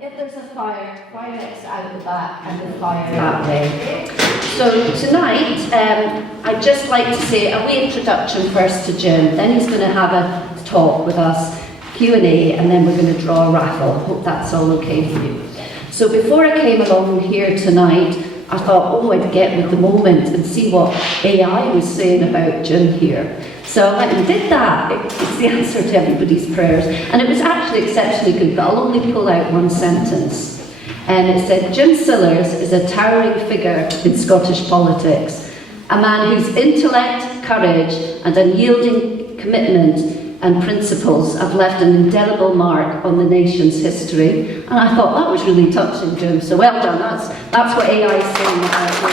if there's a fire, fire exit out the back and the fire that way. So tonight, I'd just like to say a wee introduction first to Jim, then he's going to have a talk with us, Q&A, and then we're going to draw a raffle. Hope that's all okay for you. So before I came along here tonight, I thought, oh, I'd get with the moment and see what AI was saying about Jim here. So I went and did that. It's the answer to everybody's prayers. And it was actually exceptionally good, but I'll only pull out one sentence. And it said, Jim Sillars is a towering figure in Scottish politics, a man whose intellect, courage, and unyielding commitment and principles have left an indelible mark on the nation's history. And I thought, that was really touching, Jim, so well done. That's what AI is saying about you.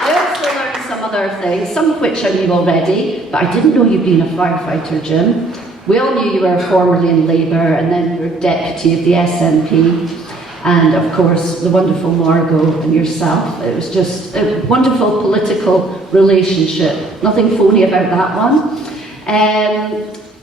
I also learned some other things, some of which I knew already, but I didn't know you'd been a firefighter, Jim. We all knew you were formerly in Labour, and then you were deputy of the SNP. And of course, the wonderful Margot and yourself. It was just a wonderful political relationship. Nothing phony about that one.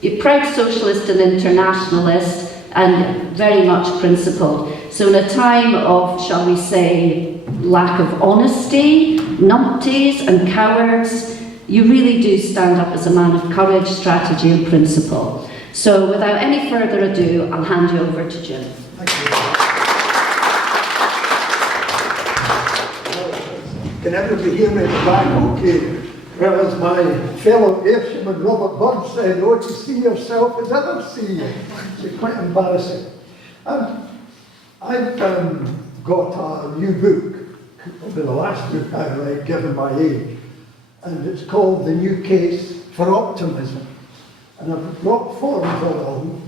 You're proud socialist and internationalist, and very much principled. So in a time of, shall we say, lack of honesty, numpties and cowards, you really do stand up as a man of courage, strategy and principle. So without any further ado, I'll hand you over to Jim. Thank you. Can everybody hear me at the back? Okay. Well, as my fellow Ayrshire Robert Bird said, oh, to see yourself as others see you. It's quite embarrassing. I've got a new book, probably the last book I read, given my age, and it's called The New Case for Optimism. And I've brought forms along.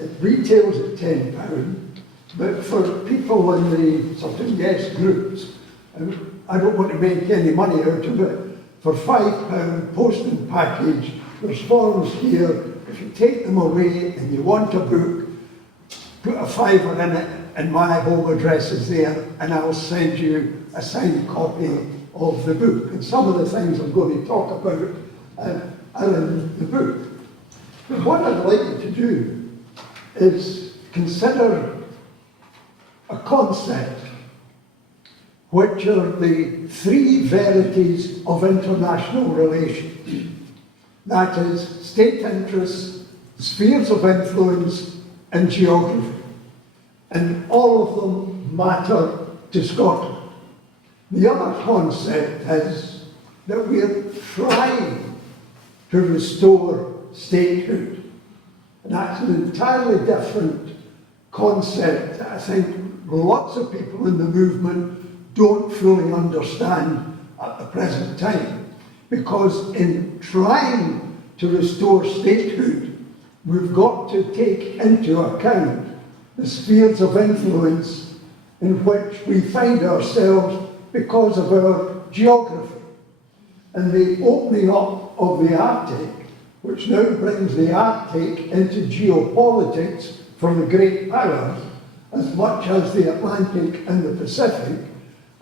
It retails at £10, but for people in the sort of yes groups, I don't want to make any money out of it. For £5 posting package, there's forms here. If you take them away and you want a book, put a £5 in it, and my home address is there, and I'll send you a signed copy of the book. And some of the things I'm going to talk about are in the book. But what I'd like you to do is consider a concept, which are the three verities of international relations. That is, state interests, spheres of influence, and geography. And all of them matter to Scotland. The other concept is that we're trying to restore statehood. And that's an entirely different concept that I think lots of people in the movement don't fully understand at the present time. Because in trying to restore statehood, we've got to take into account the spheres of influence in which we find ourselves because of our geography. And the opening up of the Arctic, which now brings the Arctic into geopolitics for the great powers, as much as the Atlantic and the Pacific,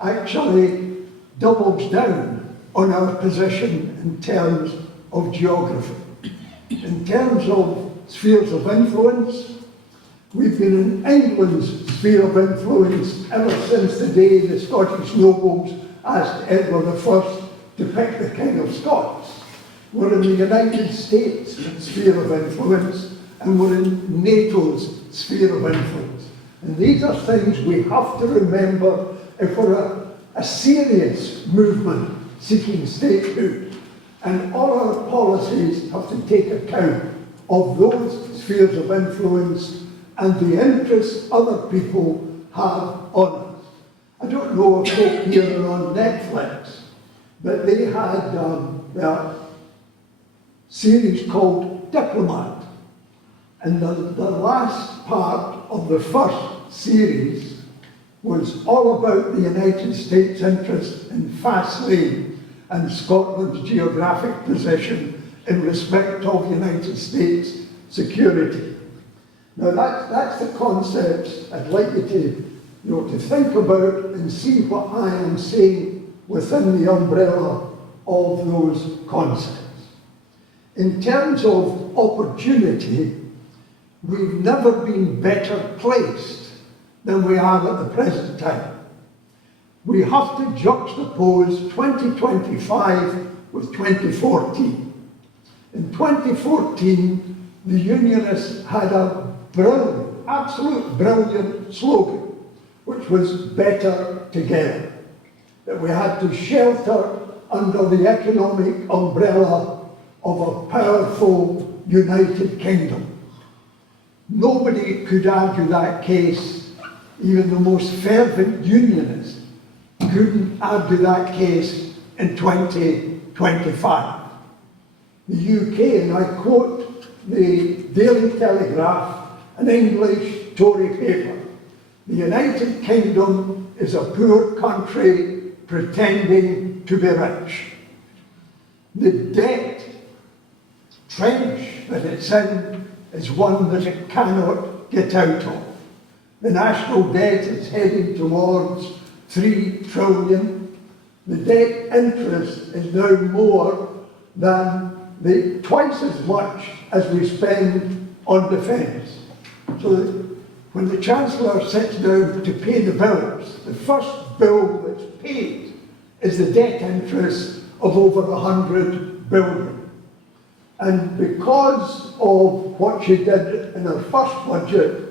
actually doubles down on our position in terms of geography. In terms of spheres of influence, we've been in England's sphere of influence ever since the day the Scottish nobles asked Edward I to pick the King of Scots. We're in the United States sphere of influence, and we're in NATO's sphere of influence. And these are things we have to remember if we're a serious movement seeking statehood. And all our policies have to take account of those spheres of influence and the interests other people have on us. I don't know if folk here are on Netflix, but they had a series called Diplomat. And the last part of the first series was all about the United States' interest in fast lane and Scotland's geographic position in respect of United States security. Now that's the concepts I'd like you to think about and see what I am saying within the umbrella of those concepts. In terms of opportunity, we've never been better placed than we are at the present time. We have to juxtapose 2025 with 2014. In 2014, the Unionists had a brilliant, absolute brilliant slogan, which was better together. That we had to shelter under the economic umbrella of a powerful United Kingdom. Nobody could argue that case, even the most fervent Unionists couldn't argue that case in 2025. The UK, and I quote the Daily Telegraph, an English Tory paper, "The United Kingdom is a poor country pretending to be rich." The debt trench that it's in is one that it cannot get out of. The national debt is heading towards 3 trillion. The debt interest is now more than twice as much as we spend on defence. So that when the Chancellor sits down to pay the bills, the first bill that's paid is the debt interest of over 100 billion. And because of what she did in her first budget,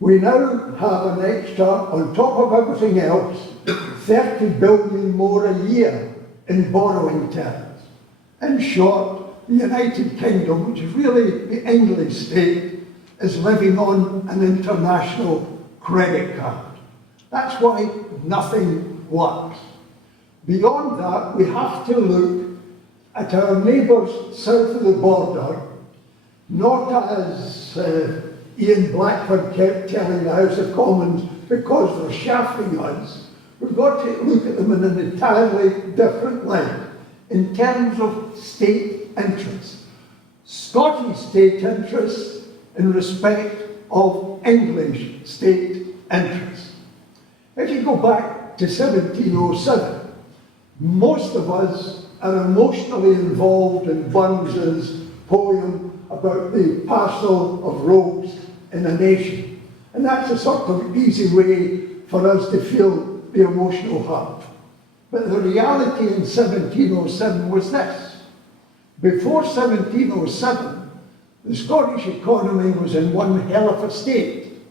we now have an extra, on top of everything else, 30 billion more a year in borrowing terms. In short, the United Kingdom, which is really the English state, is living on an international credit card. That's why nothing works. Beyond that, we have to look at our neighbours south of the border, not as Ian Blackford kept telling the House of Commons, because they're shafting us. We've got to look at them in an entirely different light, in terms of state interests. Scottish state interests in respect of English state interests. If you go back to 1707, most of us are emotionally involved in Burns's poem about the parcel of robes in a nation. And that's a sort of easy way for us to feel the emotional hurt. But the reality in 1707 was this. Before 1707, the Scottish economy was in one hell of a state.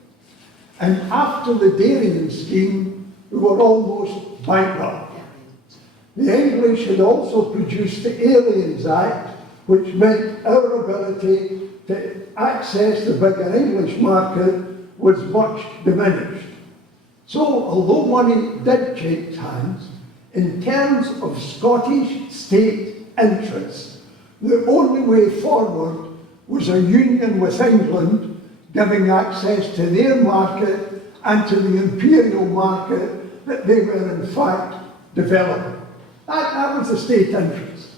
And after the Darien scheme, we were almost bankrupt. The English had also produced the Aliens Act, which meant our ability to access the bigger English market was much diminished. So, although money did change hands, in terms of Scottish state interests, the only way forward was a union with England, giving access to their market and to the imperial market that they were in fact developing. That was the state interest.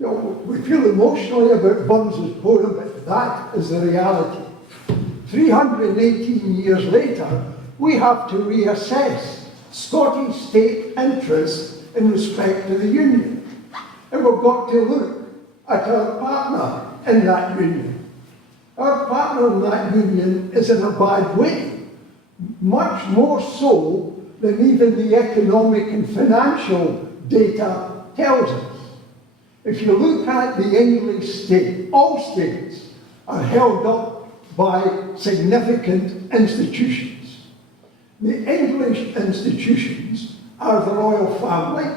You know, we feel emotionally about Burns's poem, but that is the reality. 318 years later, we have to reassess Scottish state interests in respect to the Union. And we've got to look at our partner in that Union. Our partner in that Union is in a bad way, much more so than even the economic and financial data tells us. If you look at the English state, all states are held up by significant institutions. The English institutions are the royal family,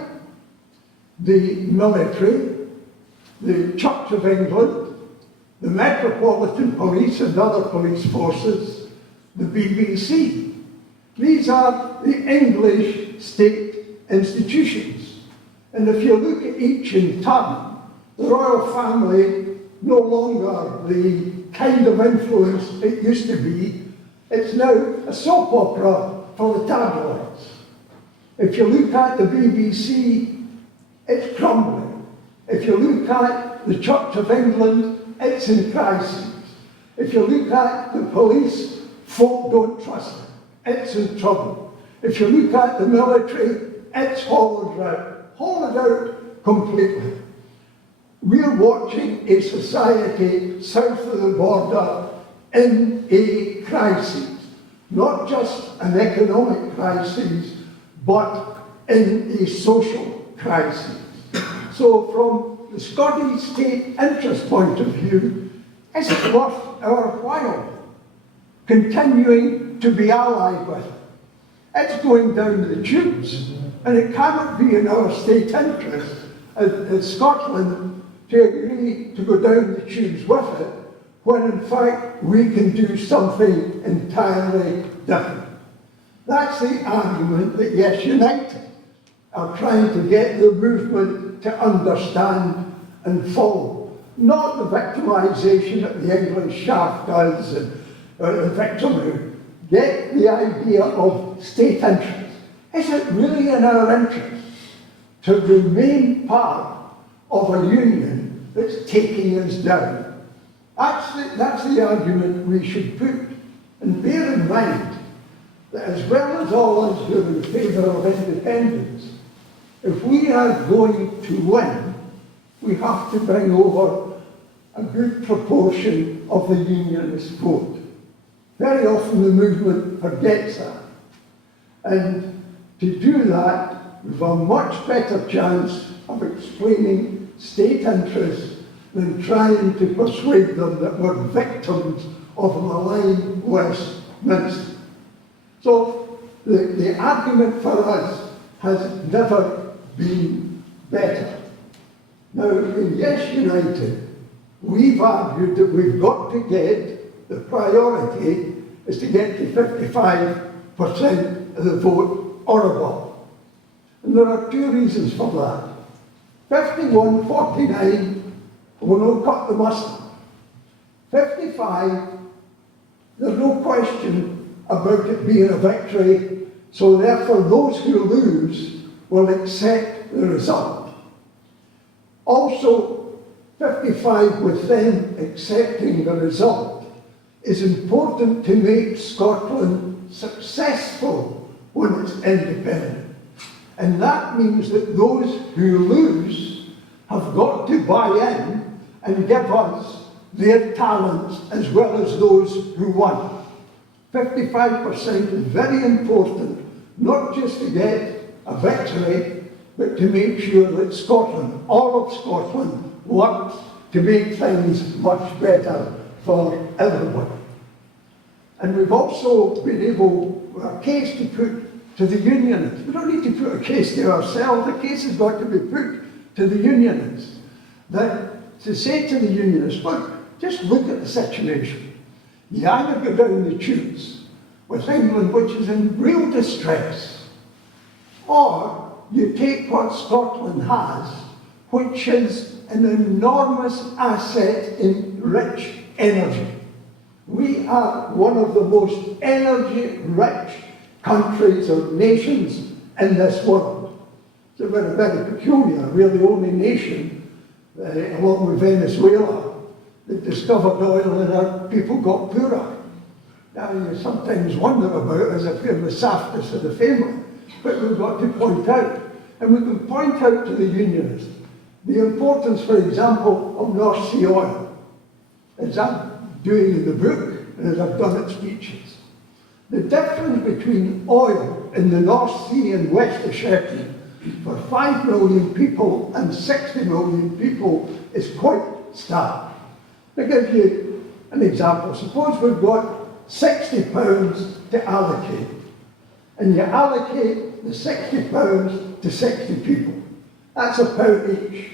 the military, the Church of England, the Metropolitan Police and other police forces, the BBC. These are the English state institutions. And if you look at each in turn, the royal family no longer the kind of influence it used to be. It's now a soap opera for the tabloids. If you look at the BBC, it's crumbling. If you look at the Church of England, it's in crisis. If you look at the police, folk don't trust it. It's in trouble. If you look at the military, it's hollowed out completely. We're watching a society south of the border in a crisis, not just an economic crisis, but in a social crisis. So from the Scottish state interest point of view, is it worth our while continuing to be allied with it? It's going down the tubes, and it cannot be in our state interest as Scotland to agree to go down the tubes with it, when in fact we can do something entirely different. That's the argument that Yes United are trying to get the movement to understand and follow. Not the victimisation that the English shaft does and the victimhood. Get the idea of state interest. Is it really in our interest to remain part of a union that's taking us down? That's the argument we should put. And bear in mind that as well as all us who are in favour of independence, if we are going to win, we have to bring over a good proportion of the unionist vote. Very often the movement forgets that. And to do that, we've a much better chance of explaining state interests than trying to persuade them that we're victims of a malign Westminster. So the argument for us has never been better. Now, in Yes United, we've argued that we've got to get, the priority is to get to 55% of the vote or above. And there are two reasons for that. 51, 49 will not cut the mustard. 55, there's no question about it being a victory, so therefore those who lose will accept the result. Also, 55 with them accepting the result is important to make Scotland successful when it's independent. And that means that those who lose have got to buy in and give us their talents as well as those who won. 55% is very important, not just to get a victory, but to make sure that Scotland, all of Scotland, works to make things much better for everyone. And we've also been able, a case to put to the unionists. We don't need to put a case to ourselves, the case has got to be put to the unionists. That to say to the unionists, look, just look at the situation. You either go down the tubes with England, which is in real distress, or you take what Scotland has, which is an enormous asset in rich energy. We are one of the most energy-rich countries or nations in this world. So we're very peculiar. We're the only nation, along with Venezuela, that discovered oil and our people got poorer. Now you sometimes wonder about as if we're the softest of the family, but we've got to point out, and we can point out to the unionists, the importance, for example, of North Sea oil, as I'm doing in the book, and as I've done at speeches. The difference between oil in the North Sea and West of Shetland for 5 million people and 60 million people is quite stark. To give you an example, suppose we've got £60 to allocate, and you allocate the £60 to 60 people. That's £1 each.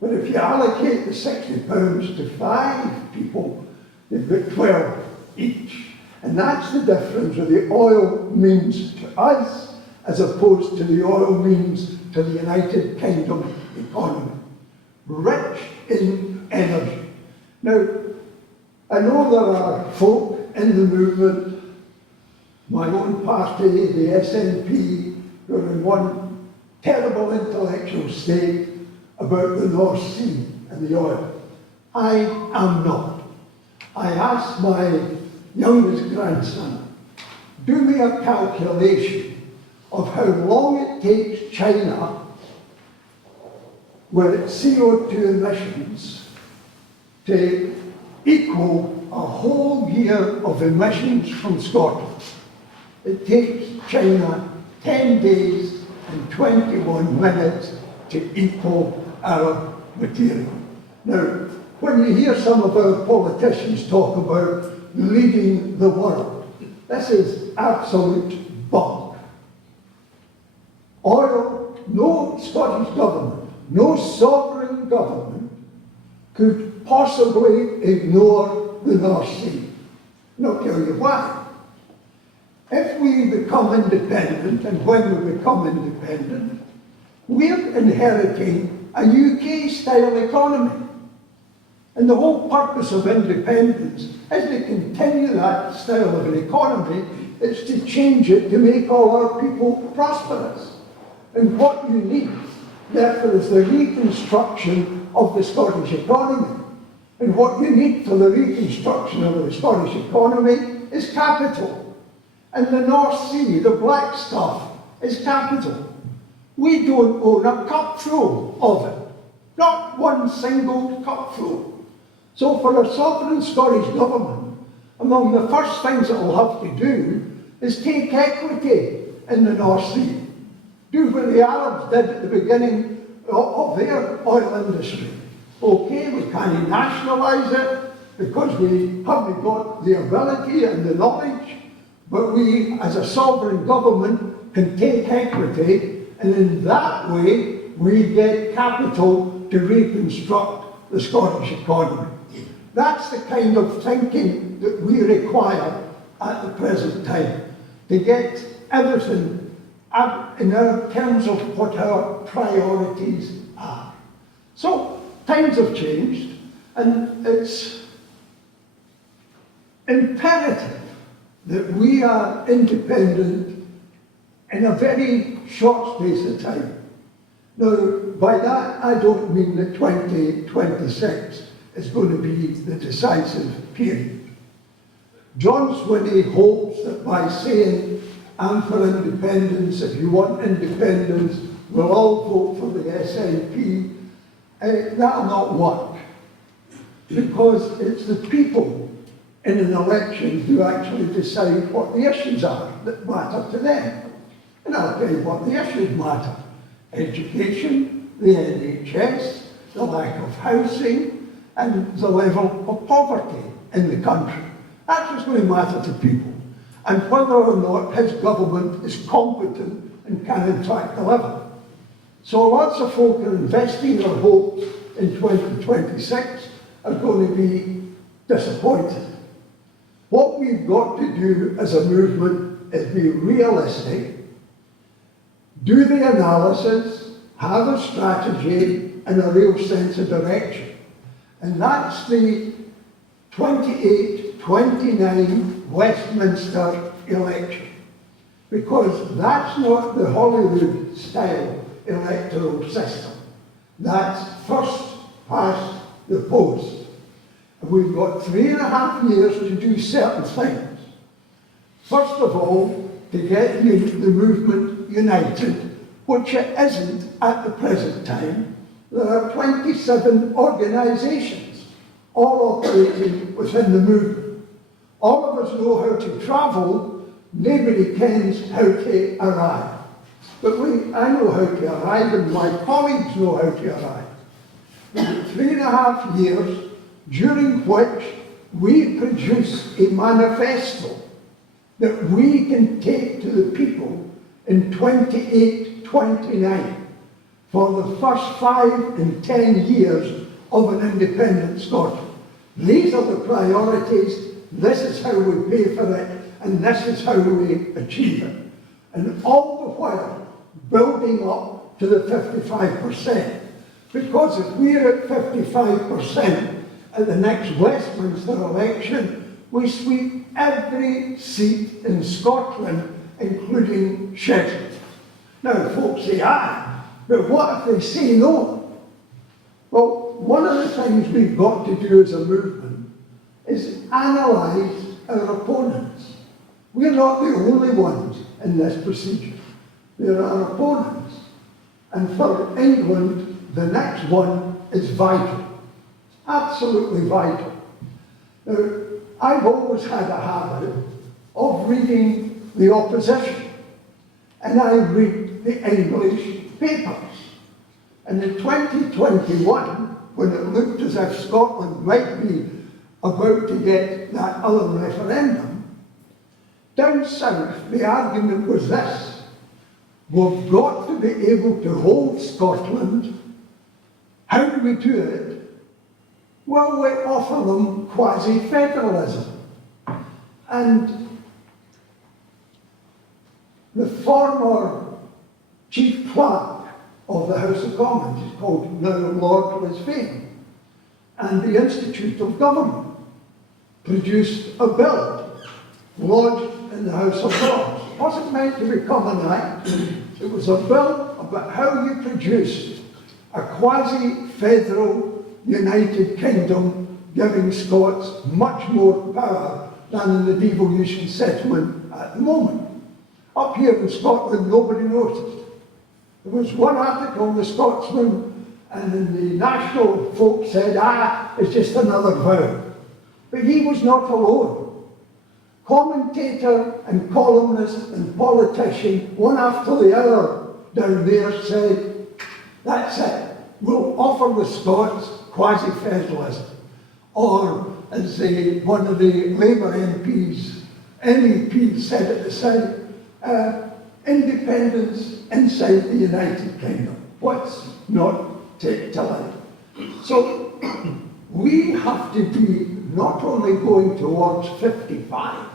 But if you allocate the £60 to 5 people, they've got 12 each. And that's the difference what the oil means to us as opposed to the oil means to the United Kingdom economy. Rich in energy. Now, I know there are folk in the movement, my own party, the SNP, who are in one terrible intellectual state about the North Sea and the oil. I am not. I asked my youngest grandson, do me a calculation of how long it takes China, with its CO2 emissions, to equal a whole year of emissions from Scotland. It takes China 10 days and 21 minutes to equal our material. Now, when you hear some of our politicians talk about leading the world, this is absolute bunk. Oil, no Scottish government, no sovereign government could possibly ignore the North Sea. And I'll tell you why. If we become independent, and when we become independent, we're inheriting a UK-style economy. And the whole purpose of independence is to continue that style of an economy. It's to change it to make all our people prosperous. And what you need, therefore, is the reconstruction of the Scottish economy. And what you need for the reconstruction of the Scottish economy is capital. And the North Sea, the black stuff, is capital. We don't own a cupful of it. Not one single cupful. So for a sovereign Scottish government, among the first things it will have to do is take equity in the North Sea. Do what the Arabs did at the beginning of their oil industry. Okay, we can't nationalise it because we haven't got the ability and the knowledge, but we, as a sovereign government, can take equity, and in that way, we get capital to reconstruct the Scottish economy. That's the kind of thinking that we require at the present time, to get everything in our terms of what our priorities are. So, times have changed, and it's imperative that we are independent in a very short space of time. Now, by that, I don't mean that 2026 is going to be the decisive period. John Swinney hopes that by saying, I'm for independence, if you want independence, we'll all vote for the SNP, that'll not work. Because it's the people in an election who actually decide what the issues are that matter to them. And I'll tell you what the issues matter. Education, the NHS, the lack of housing, and the level of poverty in the country. That's what's going to matter to people. And whether or not his government is competent and can in fact deliver. So lots of folk are investing their hopes in 2026 are going to be disappointed. What we've got to do as a movement is be realistic, do the analysis, have a strategy and a real sense of direction. And that's the 28-29 Westminster election. Because that's not the Hollywood-style electoral system. That's first past the post. And we've got 3.5 years to do certain things. First of all, to get the movement united, which it isn't at the present time. There are 27 organisations, all operating within the movement. All of us know how to travel, nobody kens how to arrive. But I know how to arrive, and my colleagues know how to arrive. We've got 3.5 years, during which we produce a manifesto that we can take to the people in 28-29 for the first 5 and 10 years of an independent Scotland. These are the priorities, this is how we pay for it, and this is how we achieve it. And all the while, building up to the 55%. Because if we're at 55% at the next Westminster election, we sweep every seat in Scotland, including Sheffield. Now, folks say, but what if they say no? Well, one of the things we've got to do as a movement is analyse our opponents. We're not the only ones in this procedure. There are opponents. And for England, the next one is vital. Absolutely vital. Now, I've always had a habit of reading the opposition, and I read the English papers. And in 2021, when it looked as if Scotland might be about to get that other referendum, down south the argument was this: we've got to be able to hold Scotland. How do we do it? Well, we offer them quasi-federalism. And the former chief clerk of the House of Commons is called now Lord Lisfane, and the Institute of Government produced a bill lodged in the House of Lords. It wasn't meant to become an act. It was a bill about how you produce a quasi-federal United Kingdom, giving Scots much more power than in the devolution settlement at the moment. Up here in Scotland, nobody noticed. There was one article in the Scotsman, and then the national folk said, it's just another vow. But he was not alone. Commentator and columnist and politician, one after the other down there, said, that's it, we'll offer the Scots quasi-federalism. Or, as one of the Labour MEPs said at the time, independence inside the United Kingdom. What's not to like? So, we have to be not only going towards 55,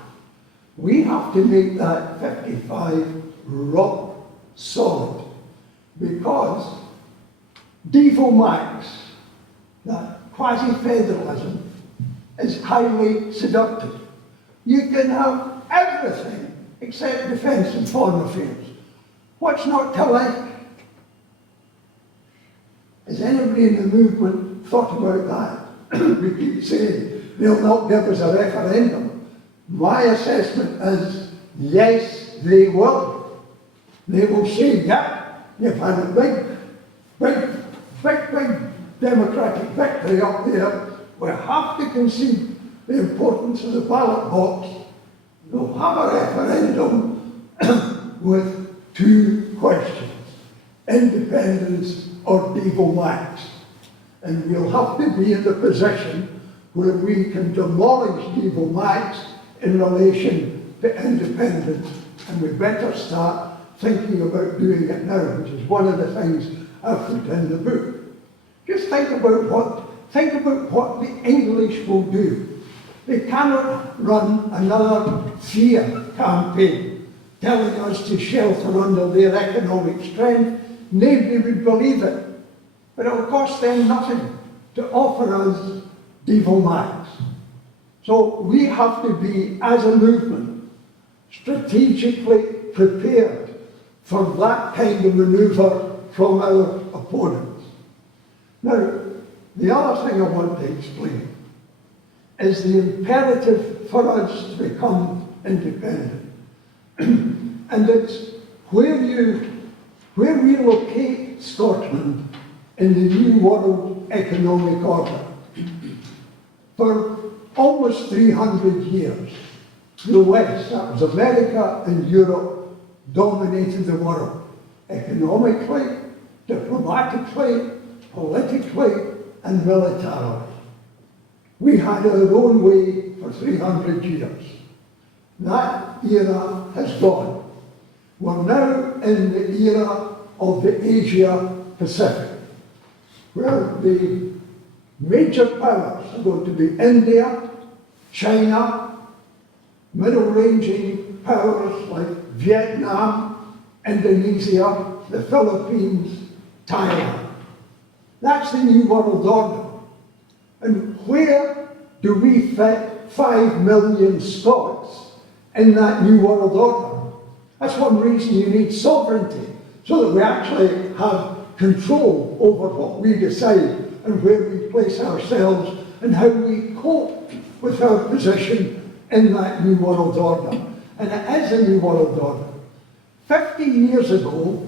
we have to make that 55 rock solid. Because Devo Max, that quasi-federalism, is highly seductive. You can have everything except defence and foreign affairs. What's not to like? Has anybody in the movement thought about that? We keep saying they'll not give us a referendum. My assessment is yes, they will. They will say, yeah, you've had a big democratic victory up there. We have to concede the importance of the ballot box. They'll have a referendum with two questions: independence or Devo Max. And we'll have to be in the position where we can demolish Devo Max in relation to independence. And we better start thinking about doing it now, which is one of the things I've put in the book. Just think about what the English will do. They cannot run another fear campaign telling us to shelter under their economic strength. Nobody would believe it. But it will cost them nothing to offer us Devo Max. So we have to be, as a movement, strategically prepared for that kind of manoeuvre from our opponents. Now, the other thing I want to explain is the imperative for us to become independent. And it's where we locate Scotland in the New World Economic Order. For almost 300 years, the West, that was America and Europe, dominated the world, economically, diplomatically, politically, and militarily. We had our own way for 300 years. That era has gone. We're now in the era of the Asia Pacific, where the major powers are going to be India, China, middle-ranging powers like Vietnam, Indonesia, the Philippines, Thailand. That's the New World Order. And where do we fit 5 million Scots in that New World Order? That's one reason you need sovereignty, so that we actually have control over what we decide and where we place ourselves and how we cope with our position in that New World Order. And it is a New World Order. 50 years ago,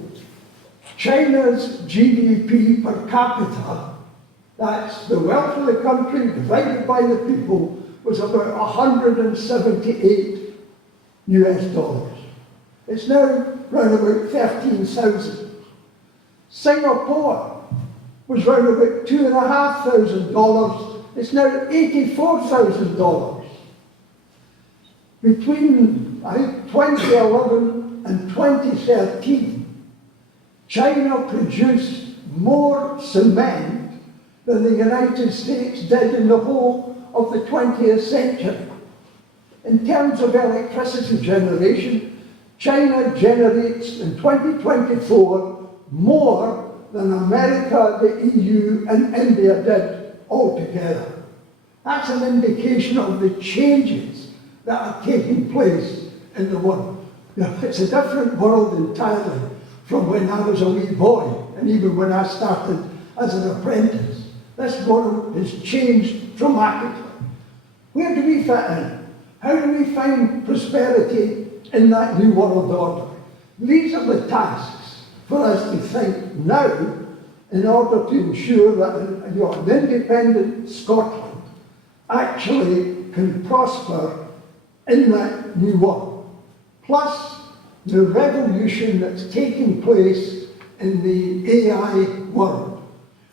China's GDP per capita, that's the wealth of the country divided by the people, was about 178 US dollars. It's now round about 13,000. Singapore was round about $2,500. It's now $84,000. Between, I think, 2011 and 2013, China produced more cement than the United States did in the whole of the 20th century. In terms of electricity generation, China generates in 2024 more than America, the EU and India did altogether. That's an indication of the changes that are taking place in the world. It's a different world entirely from when I was a wee boy and even when I started as an apprentice. This world has changed dramatically. Where do we fit in? How do we find prosperity in that new world order? These are the tasks for us to think now in order to ensure that an independent Scotland actually can prosper in that new world. Plus the revolution that's taking place in the AI world.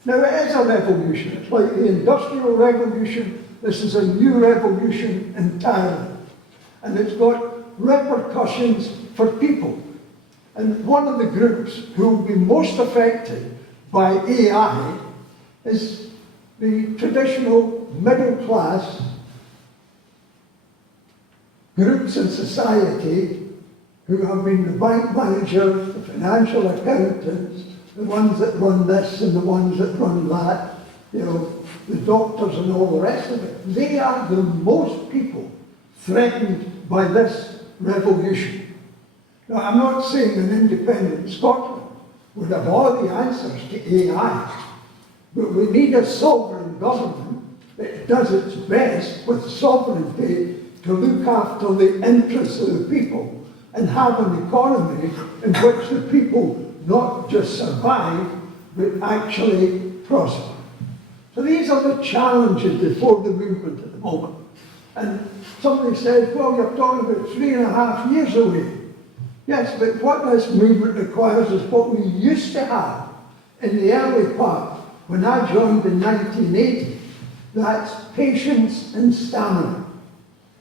Now it is a revolution. It's like the Industrial Revolution. This is a new revolution entirely. And it's got repercussions for people. And one of the groups who will be most affected by AI is the traditional middle class groups in society who have been the bank managers, the financial accountants, the ones that run this and the ones that run that, you know, the doctors and all the rest of it. They are the most people threatened by this revolution. Now, I'm not saying an independent Scotland would have all the answers to AI, but we need a sovereign government that does its best with sovereignty to look after the interests of the people and have an economy in which the people not just survive, but actually prosper. So these are the challenges before the movement at the moment. And somebody says, well, you're talking about 3.5 years away. Yes, but what this movement requires is what we used to have in the early part when I joined in 1980. That's patience and stamina,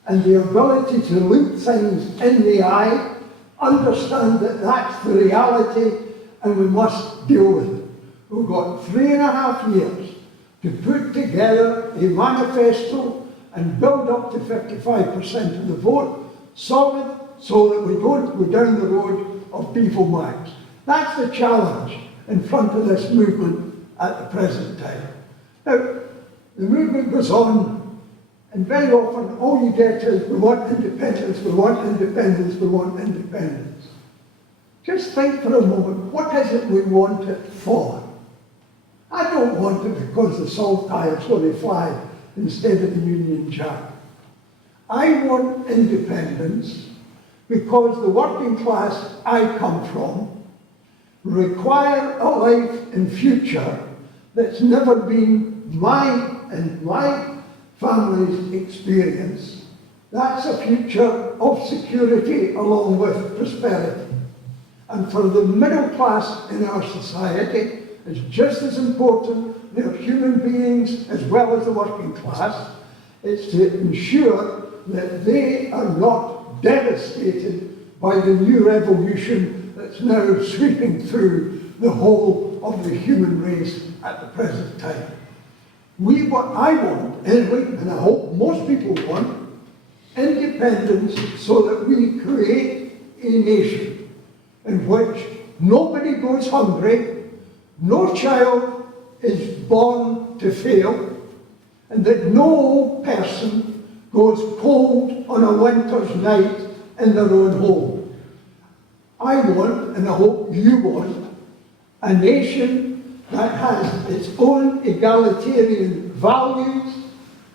and the ability to look things in the eye, understand that that's the reality, and we must deal with it. We've got 3.5 years to put together a manifesto and build up to 55% of the vote, solid, so that we don't go down the road of people max. That's the challenge in front of this movement at the present time. Now, the movement goes on, and very often all you get is, we want independence, we want independence, we want independence. Just think for a moment, what is it we want it for? I don't want it because the saltire is going to fly instead of the Union Jack. I want independence because the working class I come from require a life and future that's never been mine and my family's experience. That's a future of security along with prosperity. And for the middle class in our society, it's just as important. They're human beings as well as the working class. It's to ensure that they are not devastated by the new revolution that's now sweeping through the whole of the human race at the present time. I want, anyway, and I hope most people want, independence so that we create a nation in which nobody goes hungry, no child is born to fail, and that no person goes cold on a winter's night in their own home. I want, and I hope you want, a nation that has its own egalitarian values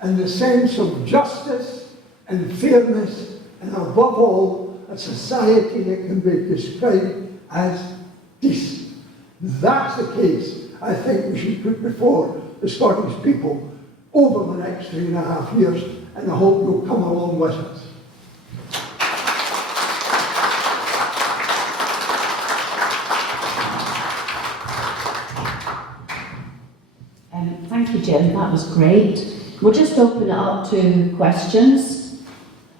and the sense of justice and fairness, and above all, a society that can be described as decent. That's the case I think we should put before the Scottish people over the next 3.5 years, and I hope you'll come along with us. Thank you, Jim. That was great. We'll just open it up to questions.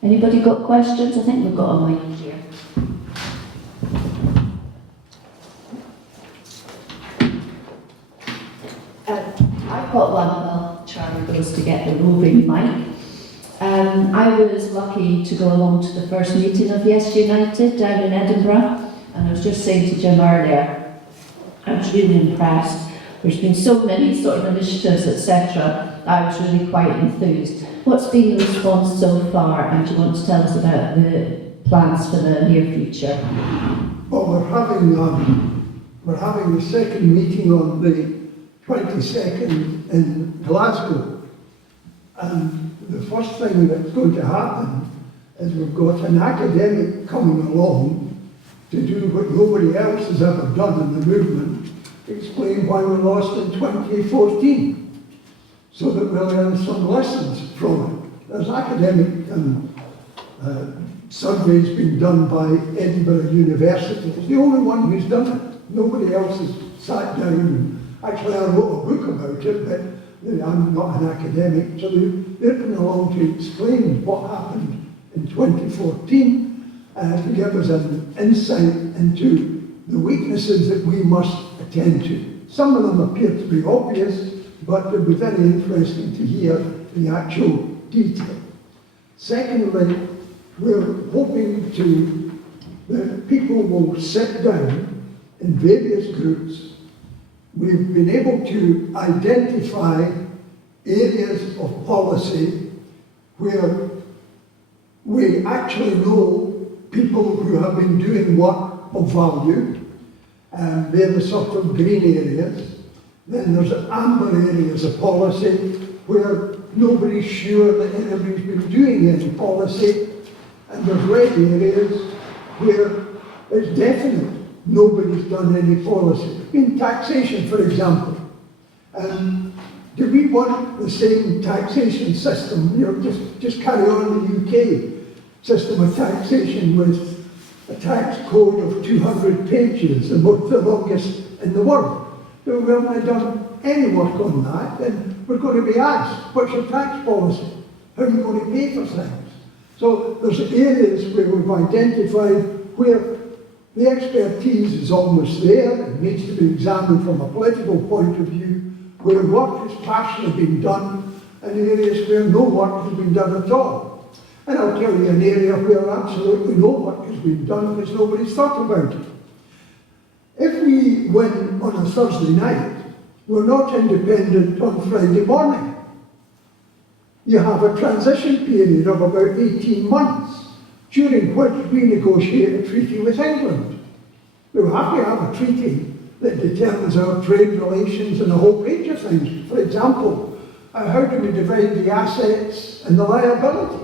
Anybody got questions? I think we've got a mic here. I've got one while Charlie goes to get the roving mic. I was lucky to go along to the first meeting of Yes United down in Edinburgh, and I was just saying to Jim earlier, I was really impressed. There's been so many sort of initiatives, etc. I was really quite enthused. What's been the response so far, and do you want to tell us about the plans for the near future? Well, we're having the second meeting on the 22nd in Glasgow, and the first thing that's going to happen is we've got an academic coming along to do what nobody else has ever done in the movement, explain why we lost in 2014, so that we'll learn some lessons from it. There's academic surveys being done by Edinburgh University. It's the only one who's done it. Nobody else has sat down and actually I wrote a book about it, but I'm not an academic, so they're coming along to explain what happened in 2014 to give us an insight into the weaknesses that we must attend to. Some of them appear to be obvious, but it would be very interesting to hear the actual detail. Secondly, we're hoping that people will sit down in various groups. We've been able to identify areas of policy where we actually know people who have been doing work of value, and they're the sort of green areas. Then there's amber areas of policy where nobody's sure that anybody's been doing any policy, and there's red areas where it's definite nobody's done any policy. In taxation, for example, do we want the same taxation system, just carry on the UK system of taxation with a tax code of 200 pages, the longest in the world? If we haven't done any work on that, then we're going to be asked, what's your tax policy? How are you going to pay for things? So there's areas where we've identified where the expertise is almost there, it needs to be examined from a political point of view, where work has partially been done, and areas where no work has been done at all. And I'll tell you an area where absolutely no work has been done because nobody's thought about it. If we win on a Thursday night, we're not independent on Friday morning. You have a transition period of about 18 months, during which we negotiate a treaty with England. We have to have a treaty that determines our trade relations and a whole range of things. For example, how do we divide the assets and the liabilities?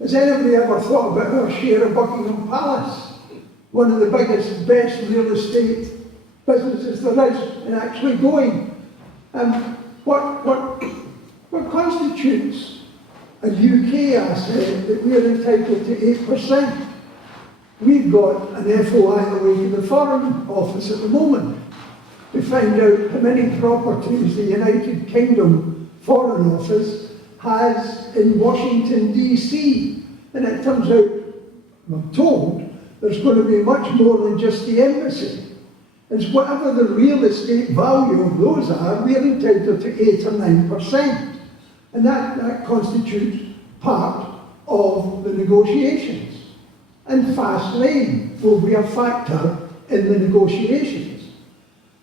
Has anybody ever thought about our share of Buckingham Palace? One of the biggest, best real estate businesses there is, and actually going. What constitutes a UK asset that we're entitled to 8%? We've got an FOI away to the Foreign Office at the moment to find out how many properties the United Kingdom Foreign Office has in Washington, DC. And it turns out, I'm told, there's going to be much more than just the embassy. It's whatever the real estate value of those are, we're entitled to 8 or 9%. And that constitutes part of the negotiations. And fast lane will be a factor in the negotiations.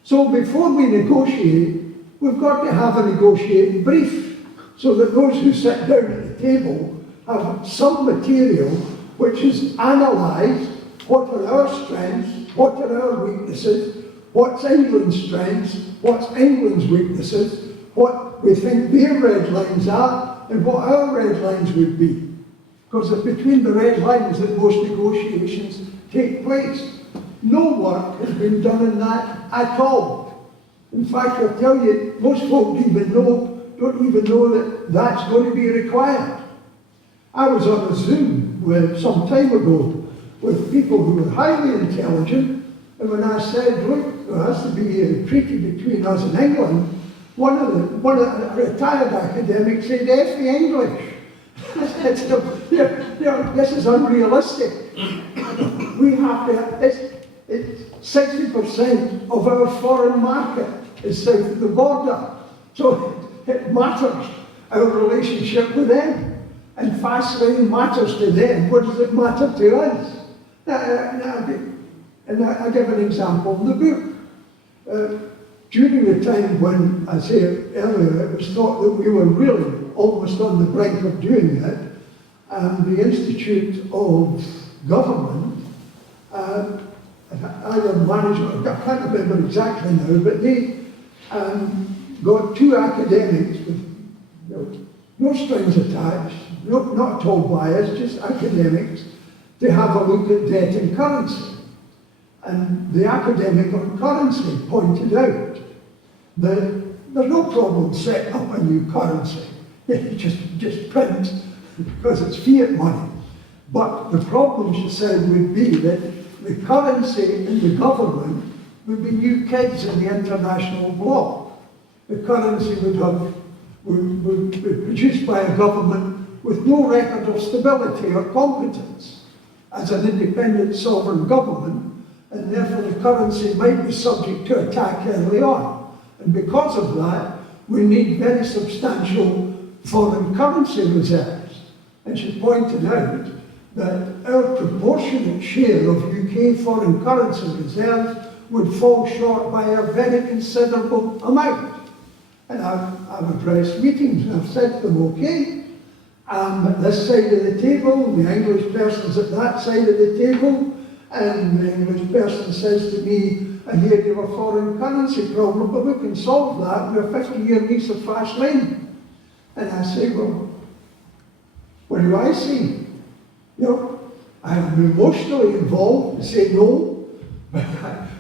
So before we negotiate, we've got to have a negotiating brief so that those who sit down at the table have some material which is analysed. What are our strengths? What are our weaknesses? What's England's strengths? What's England's weaknesses? What we think their red lines are, and what our red lines would be. Because it's between the red lines that most negotiations take place. No work has been done in that at all. In fact, I'll tell you, most folk even know don't even know that that's going to be required. I was on a Zoom some time ago with people who were highly intelligent, and when I said, look, there has to be a treaty between us and England, one of the retired academics said, F the English. I said, this is unrealistic. We have to, it's 60% of our foreign market is south of the border. So it matters, our relationship with them. And fast lane matters to them. What does it matter to us? And I give an example in the book. During the time when, I say earlier, it was thought that we were really almost on the brink of doing it, the Institute of Government, either management, I can't remember exactly now, but they got two academics with no strings attached, not at all biased, just academics, to have a look at debt and currency. And the academic on currency pointed out that there's no problem setting up a new currency. You just print because it's fiat money. But the problem, she said, would be that the currency in the government would be new kids in the international bloc. The currency would be produced by a government with no record of stability or competence as an independent sovereign government, and therefore the currency might be subject to attack early on. And because of that, we need very substantial foreign currency reserves. And she pointed out that our proportionate share of UK foreign currency reserves would fall short by a very considerable amount. And I've addressed meetings and I've said to them, okay, I'm at this side of the table, the English person's at that side of the table, and the English person says to me, I hear you have a foreign currency problem, but we can solve that with a 50-year lease of fast lane. And I say, well, what do I see? I am emotionally involved to say no, but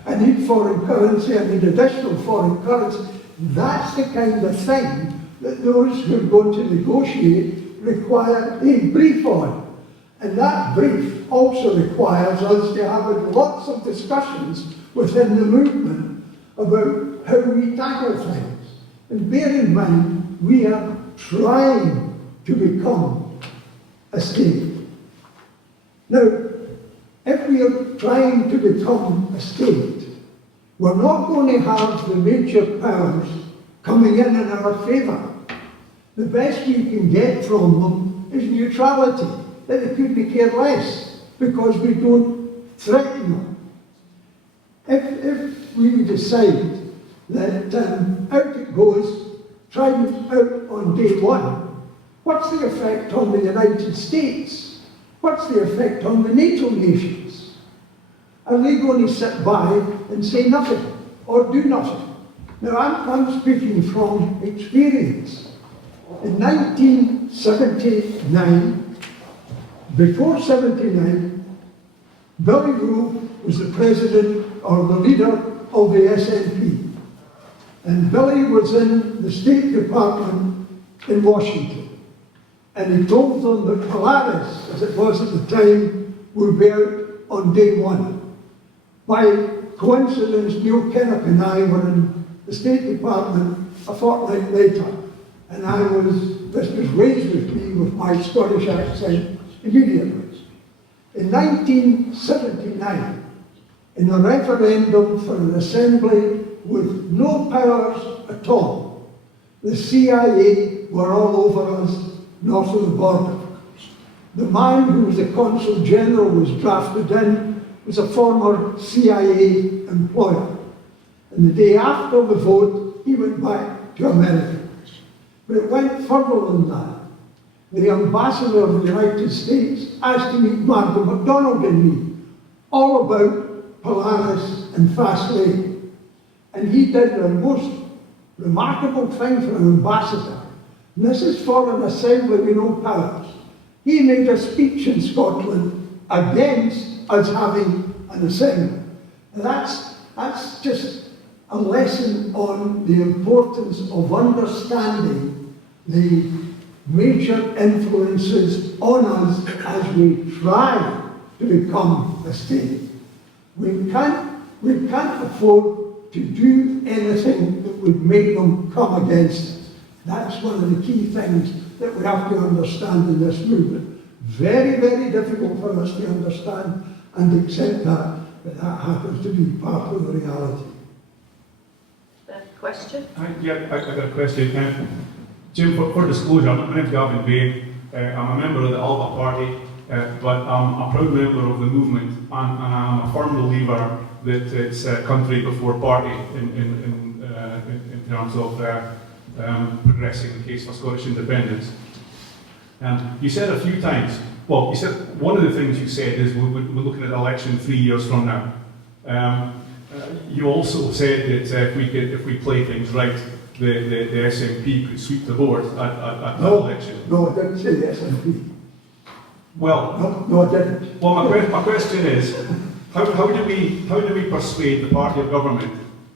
I need foreign currency, I need additional foreign currency. That's the kind of thing that those who are going to negotiate require a brief on. And that brief also requires us to have lots of discussions within the movement about how we tackle things. And bear in mind, we are trying to become a state. Now, if we are trying to become a state, we're not going to have the major powers coming in our favour. The best we can get from them is neutrality, that they couldn't care less, because we don't threaten them. If we decide that out it goes, trying out on day one, what's the effect on the United States? What's the effect on the NATO nations? Are they going to sit by and say nothing or do nothing? Now, I'm speaking from experience. In 1979, before 79, Billy Grove was the president or the leader of the SNP. And Billy was in the State Department in Washington. And he told them that Polaris, as it was at the time, would be out on day one. By coincidence, Neil Kinnock and I were in the State Department a fortnight later. And this was raised with me with my Scottish accent immediately. In 1979, in a referendum for an assembly with no powers at all, the CIA were all over us north of the border. The man who was the Consul General was drafted in, was a former CIA employer. And the day after the vote, he went back to America. But it went further than that. The ambassador of the United States asked to meet Margaret MacDonald and me, all about Polaris and fast lane. And he did the most remarkable thing for an ambassador. And this is for an assembly with no powers. He made a speech in Scotland against us having an assembly. And that's just a lesson on the importance of understanding the major influences on us as we try to become a state. We can't afford to do anything that would make them come against us. That's one of the key things that we have to understand in this movement. Very, very difficult for us to understand and accept that, but that happens to be part of the reality. Question? I got a question. Jim, for disclosure, my name's Gavin Bain. I'm a member of the Alba Party, but I'm a proud member of the movement, and I'm a firm believer that it's country before party in terms of progressing the case for Scottish independence. You said a few times, well, you said one of the things you said is we're looking at election 3 years from now. You also said that if we play things right, the SNP could sweep the board at the election. No, I didn't say the SNP. Well, no, I didn't. Well, my question is, how do we persuade the party of government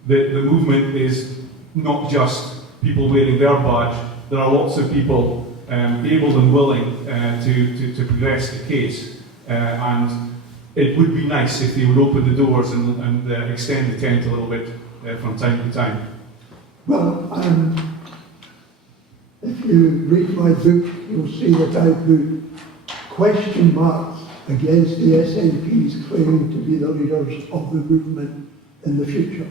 that the movement is not just people wearing their badge? There are lots of people able and willing to progress the case, and it would be nice if they would open the doors and extend the tent a little bit from time to time. Well, if you read my book, you'll see that I put question marks against the SNP's claim to be the leaders of the movement in the future.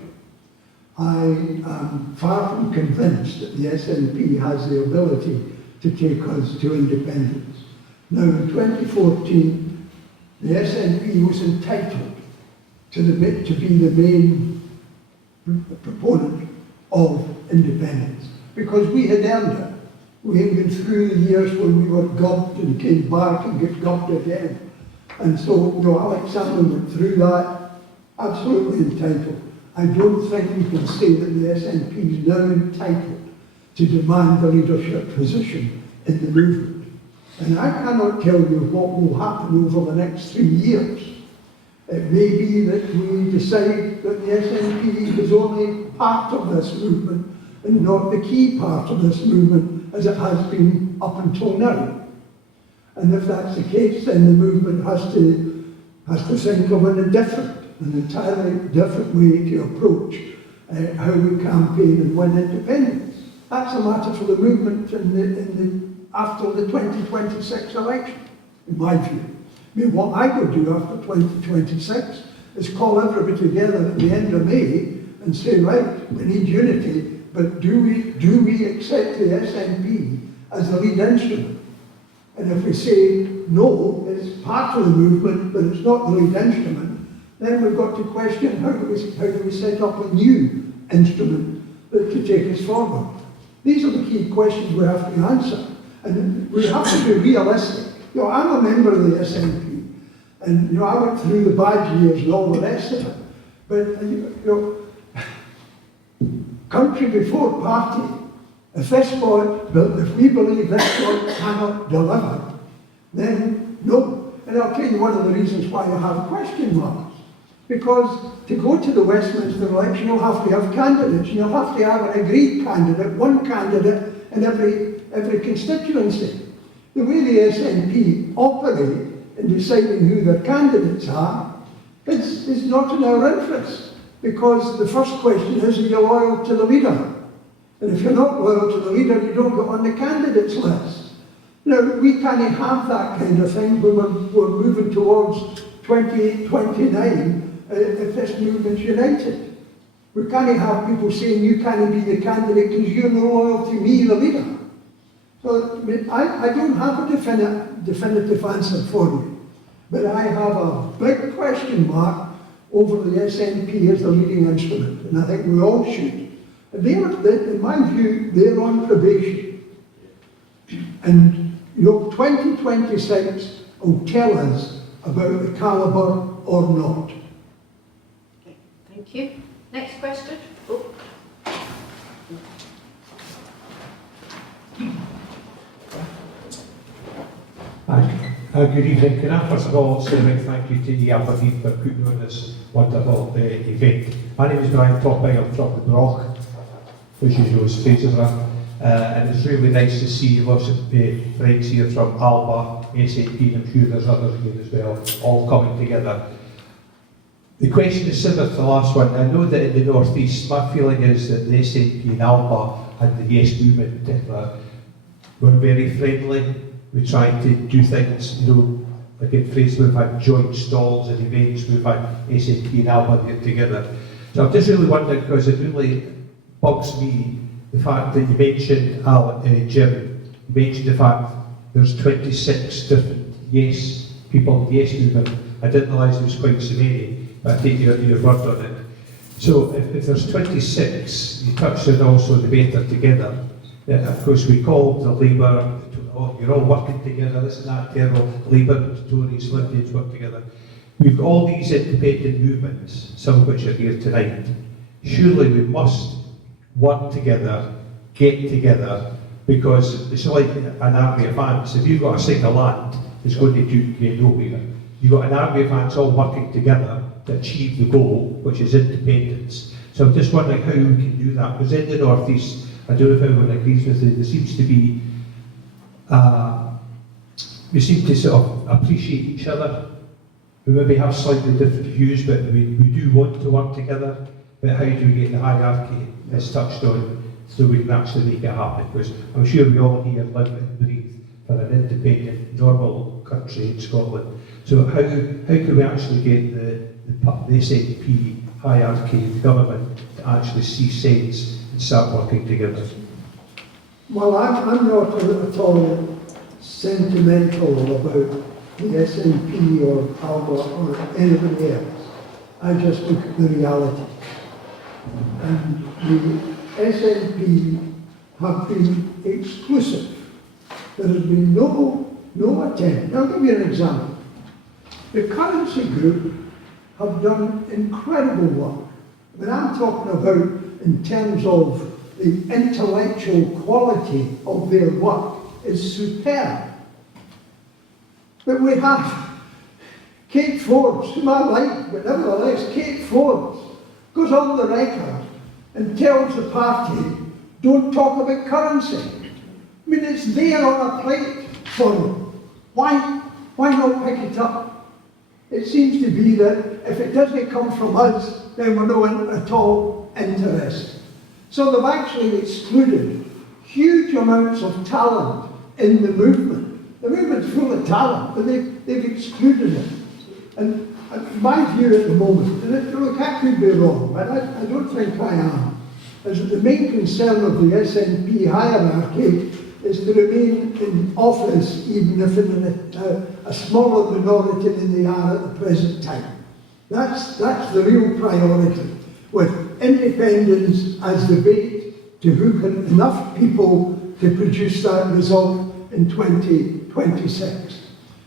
I am far from convinced that the SNP has the ability to take us to independence. Now, in 2014, the SNP was entitled to be the main proponent of independence because we had earned it. We had been through the years when we were gubbed and came back and get gubbed again. And so, Alexander went through that, absolutely entitled. I don't think we can say that the SNP is now entitled to demand the leadership position in the movement. And I cannot tell you what will happen over the next 3 years. It may be that we decide that the SNP is only part of this movement and not the key part of this movement as it has been up until now. And if that's the case, then the movement has to think of an entirely different way to approach how we campaign and win independence. That's a matter for the movement after the 2026 election, in my view. I mean, what I would do after 2026 is call everybody together at the end of May and say, right, we need unity, but do we accept the SNP as the lead instrument? And if we say, no, it's part of the movement, but it's not the lead instrument, then we've got to question how do we set up a new instrument that could take us forward? These are the key questions we have to answer. And we have to be realistic. I'm a member of the SNP, and I went through the bad years and all the rest of it. But country before party. If we believe this God cannot deliver, then no. And I'll tell you one of the reasons why you have question marks. Because to go to the Westminster election, you'll have to have candidates, and you'll have to have an agreed candidate, one candidate in every constituency. The way the SNP operate in deciding who their candidates are is not in our interest, because the first question is, are you loyal to the leader? And if you're not loyal to the leader, you don't get on the candidates list. Now, we can't have that kind of thing when we're moving towards 28-29 if this movement's united. We can't have people saying you can't be the candidate because you're not loyal to me, the leader. So I don't have a definitive answer for you, but I have a big question mark over the SNP as the leading instrument, and I think we all should. In my view, they're on probation. And 2026 will tell us about the calibre or not. Okay, thank you. Next question. Oh. Good evening. Can I first of all say a big thank you to the Aberdeen for putting on this wonderful event. My name is Brian Topping. I'm from the Broch, which is those spaces around. and it's really nice to see lots of friends here from Alba, SNP, and I'm sure there's others here as well, all coming together. The question is similar to the last one. I know that in the North East, my feeling is that the SNP and Alba and the Yes Movement in particular were very friendly. We tried to do things, like in Fraser we've had joint stalls and events, we've had SNP and Alba get together. So I'm just really wondering, because it really bugs me, the fact that you mentioned, Jim, you mentioned the fact there's 26 different Yes people in the Yes Movement. I didn't realise there was quite so many, but I take your word on it. So if there's 26, you touched on also the Better Together. Of course, we called the Labour, you're all working together, this and that, terrible, Labour, Tories, Lib Dems work together. We've got all these independent movements, some of which are here tonight. Surely we must work together, get together, because it's like an army of ants. If you've got a single ant, it's going to get nowhere. You've got an army of ants all working together to achieve the goal, which is independence. So I'm just wondering how we can do that, because in the North East, I don't know if everyone agrees with it, there seems to be, we seem to sort of appreciate each other. We maybe have slightly different views, but we do want to work together. But how do we get the hierarchy as touched on so we can actually make it happen? Because I'm sure we all here live and breathe for an independent, normal country in Scotland. So how can we actually get the SNP hierarchy, the government, to actually see sense and start working together? Well, I'm not at all sentimental about the SNP or Alba or anybody else. I just look at the reality. And the SNP have been exclusive. There has been no attempt. I'll give you an example. The Currency Group have done incredible work. When I'm talking about in terms of the intellectual quality of their work is superb. But we have Kate Forbes, whom I like, but nevertheless, Kate Forbes goes on the record and tells the party, don't talk about currency. I mean, it's there on a plate for them. Why not pick it up? It seems to be that if it doesn't come from us, then we're not at all interested. So they've actually excluded huge amounts of talent in the movement. The movement's full of talent, but they've excluded it. And my view at the moment, and look, I could be wrong, but I don't think I am, is that the main concern of the SNP hierarchy is to remain in office, even if in a smaller minority than they are at the present time. That's the real priority, with independence as the bait to hook in enough people to produce that result in 2026.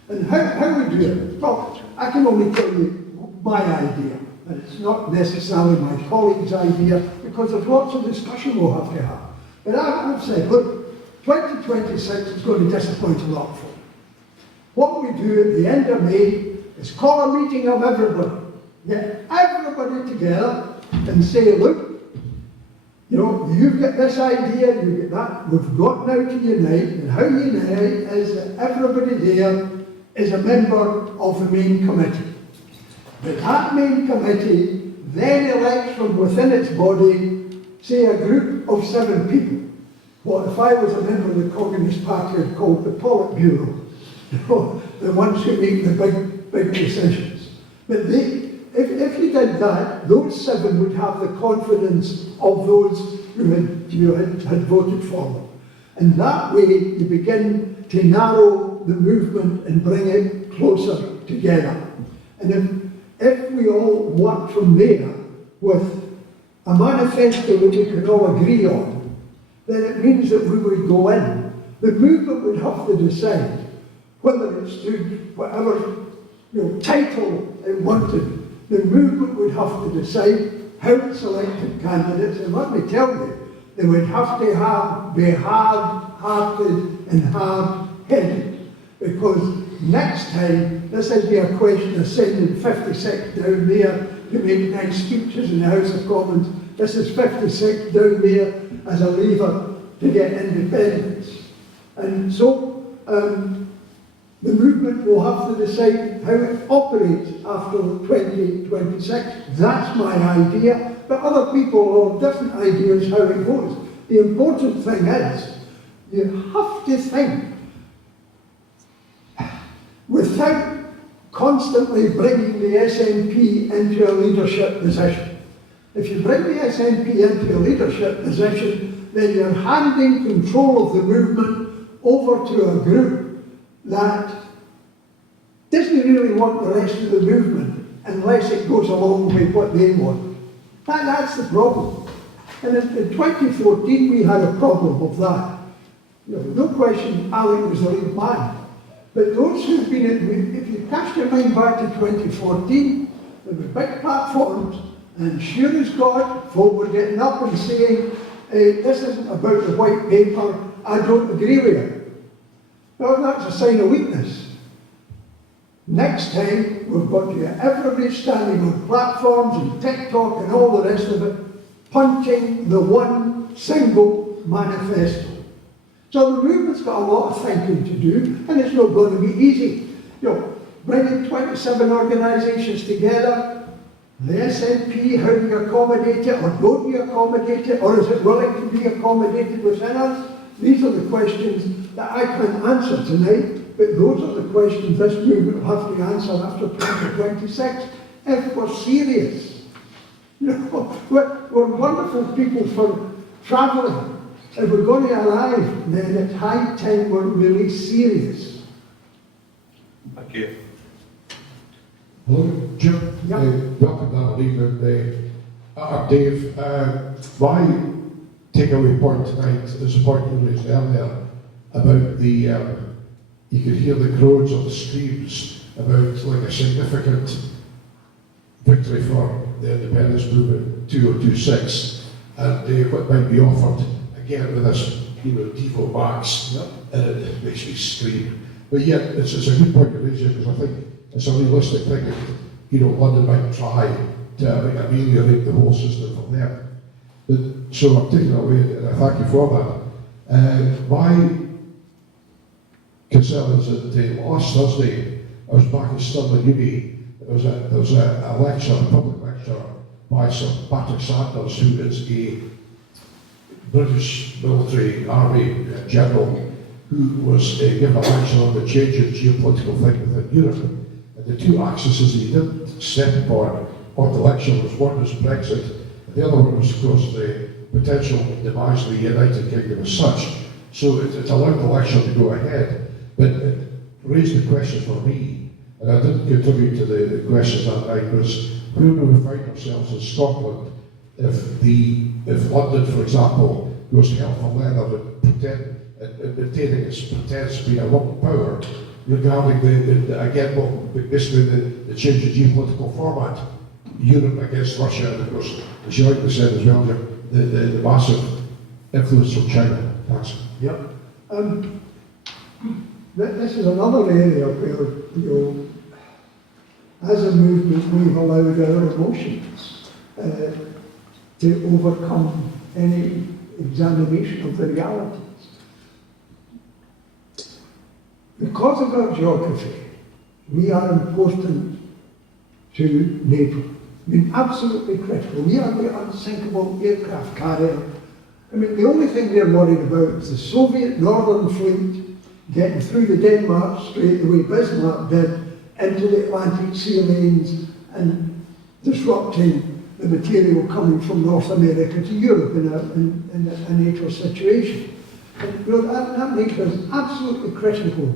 And how we do it? Well, I can only tell you my idea, and it's not necessarily my colleague's idea, because there's lots of discussion we'll have to have. But I've said, look, 2026 is going to disappoint a lot of folk. What we do at the end of May is call a meeting of everybody, get everybody together and say, look, you've got this idea, you've got that, we've got now to unite, and how you unite is that everybody there is a member of the main committee. But that main committee then elects from within its body, say, a group of 7 people. What if I was a member of the Communist Party I'd called the Politburo, the ones who make the big decisions. But if you did that, those 7 would have the confidence of those who had voted for them. And that way you begin to narrow the movement and bring it closer together. And if we all work from there with a manifesto that we can all agree on, then it means that we would go in. The movement would have to decide whether it stood whatever title it wanted. The movement would have to decide how it selected candidates, and let me tell you, they would have to be hard-hearted and hard-headed, because next time, this isn't a question of sending 56 down there to make nice speeches in the House of Commons. This is 56 down there as a lever to get independence. And so the movement will have to decide how it operates after 2026. That's my idea, but other people have different ideas how it goes. The important thing is, you have to think without constantly bringing the SNP into a leadership position. If you bring the SNP into a leadership position, then you're handing control of the movement over to a group that doesn't really want the rest of the movement unless it goes along with what they want. That's the problem. And in 2014 we had a problem of that. No question Alec was the lead man. But those who've been if you cast your mind back to 2014, there were big platforms, and sure as God, folk were getting up and saying, this isn't about the white paper, I don't agree with it. Well, that's a sign of weakness. Next time, we've got you everybody standing on platforms and TikTok and all the rest of it, punching the one single manifesto. So the movement's got a lot of thinking to do, and it's not going to be easy. Bringing 27 organisations together, the SNP, how do you accommodate it, or don't you accommodate it, or is it willing to be accommodated within us? These are the questions that I can't answer tonight, but those are the questions this movement will have to answer after 2026, if we're serious. We're wonderful people for travelling. If we're going to arrive, then it's high time we're really serious. Thank you. Hello, Jim. Yeah. Welcome to Aberdeen. Dave, my takeaway point tonight is a point you raised earlier about the, you could hear the groans or the screams about like a significant victory for the independence movement 2026 and what might be offered again with this, Devo Max, and it makes me scream. But yet, it's a good point you raise because I think it's a realistic thing that, London might try to ameliorate the whole system from there. But, so I'm taking it away, and I thank you for that. My concern is that last Thursday, I was back in Stirling Uni. There was a lecture, a public lecture, by Sir Patrick Sanders, who is a British military army general who was given a lecture on the changing geopolitical thing within Europe. And the two axes he didn't step upon the lecture was one was Brexit, and the other one was, of course, the potential demise of the United Kingdom as such. So it allowed the lecture to go ahead, but it raised the question for me, and I didn't contribute to the questions that night, was where do we find ourselves in Scotland if London, for example, goes to hell for leather and maintaining its pretense to be a world power regarding basically the change of geopolitical format, Europe against Russia, and of course, as you rightly said as well, the massive influence from China. Thanks. Yep. This is another area where, as a movement, we've allowed our emotions to overcome any examination of the realities. Because of our geography, we are important to NATO. I mean, absolutely critical. We are the unsinkable aircraft carrier. I mean, the only thing they're worried about is the Soviet Northern Fleet getting through the Denmark Strait the way Bismarck did into the Atlantic sea lanes and disrupting the material coming from North America to Europe in a NATO situation. And, that makes us absolutely critical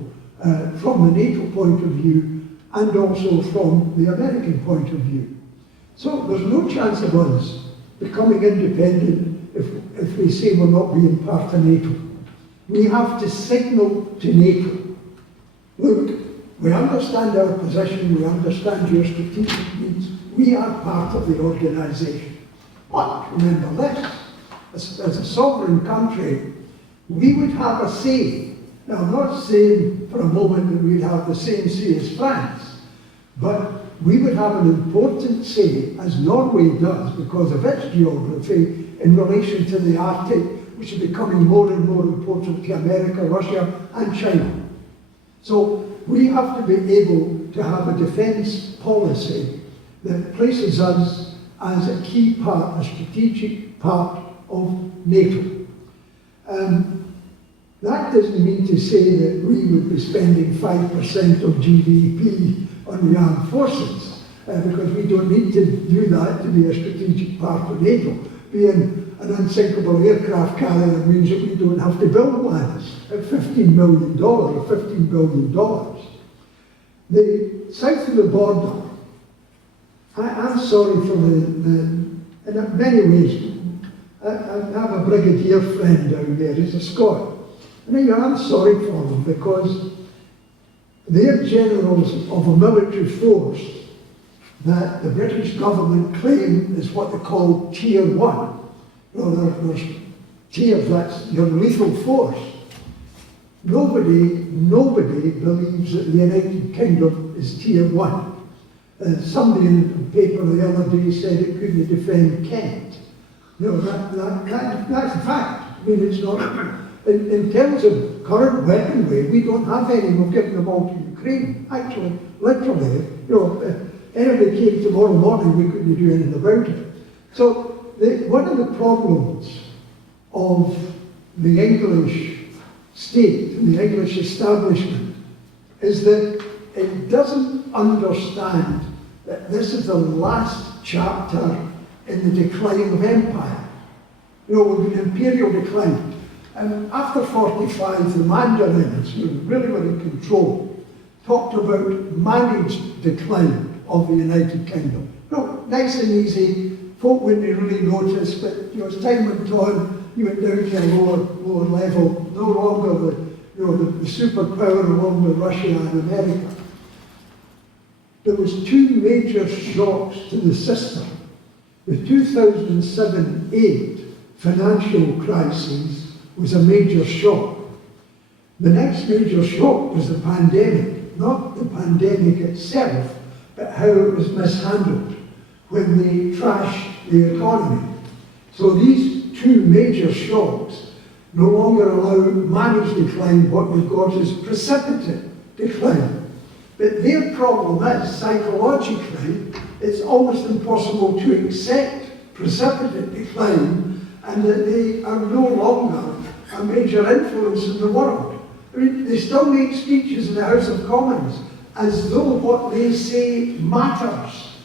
from the NATO point of view and also from the American point of view. So there's no chance of us becoming independent if we say we're not being part of NATO. We have to signal to NATO, look, we understand our position, we understand your strategic needs, we are part of the organisation. But remember this, as a sovereign country, we would have a say. Now, I'm not saying for a moment that we'd have the same say as France, but we would have an important say, as Norway does, because of its geography, in relation to the Arctic, which is becoming more and more important to America, Russia, and China. So we have to be able to have a defence policy that places us as a key part, a strategic part of NATO. That doesn't mean to say that we would be spending 5% of GDP on the armed forces, because we don't need to do that to be a strategic part of NATO. Being an unsinkable aircraft carrier means that we don't have to build ones at $15 million or $15 billion. The south of the border, I'm sorry for in many ways, I have a brigadier friend down there, he's a Scot. And I'm sorry for them because they're generals of a military force that the British government claim is what they call Tier 1. There's tiers, that's your lethal force. Nobody believes that the United Kingdom is Tier 1. Somebody in the paper the other day said it couldn't defend Kent. That's a fact. I mean, it's not. In terms of current weaponry, we don't have any. We've given them all to Ukraine. Actually, literally, if anybody came tomorrow morning, we couldn't do anything about it. So one of the problems of the English state and the English establishment is that it doesn't understand that this is the last chapter in the decline of empire. We've been imperial decline. And after 45, the Mandarins, who really were in control, talked about managed decline of the United Kingdom. Nice and easy, folk wouldn't really notice, but as time went on, you went down to a lower level, no longer the superpower along with Russia and America. There was two major shocks to the system. The 2007-8 financial crisis was a major shock. The next major shock was the pandemic, not the pandemic itself, but how it was mishandled when they trashed the economy. So these two major shocks no longer allow managed decline. What we've got is precipitate decline. But their problem is, psychologically, it's almost impossible to accept precipitate decline and that they are no longer a major influence in the world. I mean, they still make speeches in the House of Commons as though what they say matters.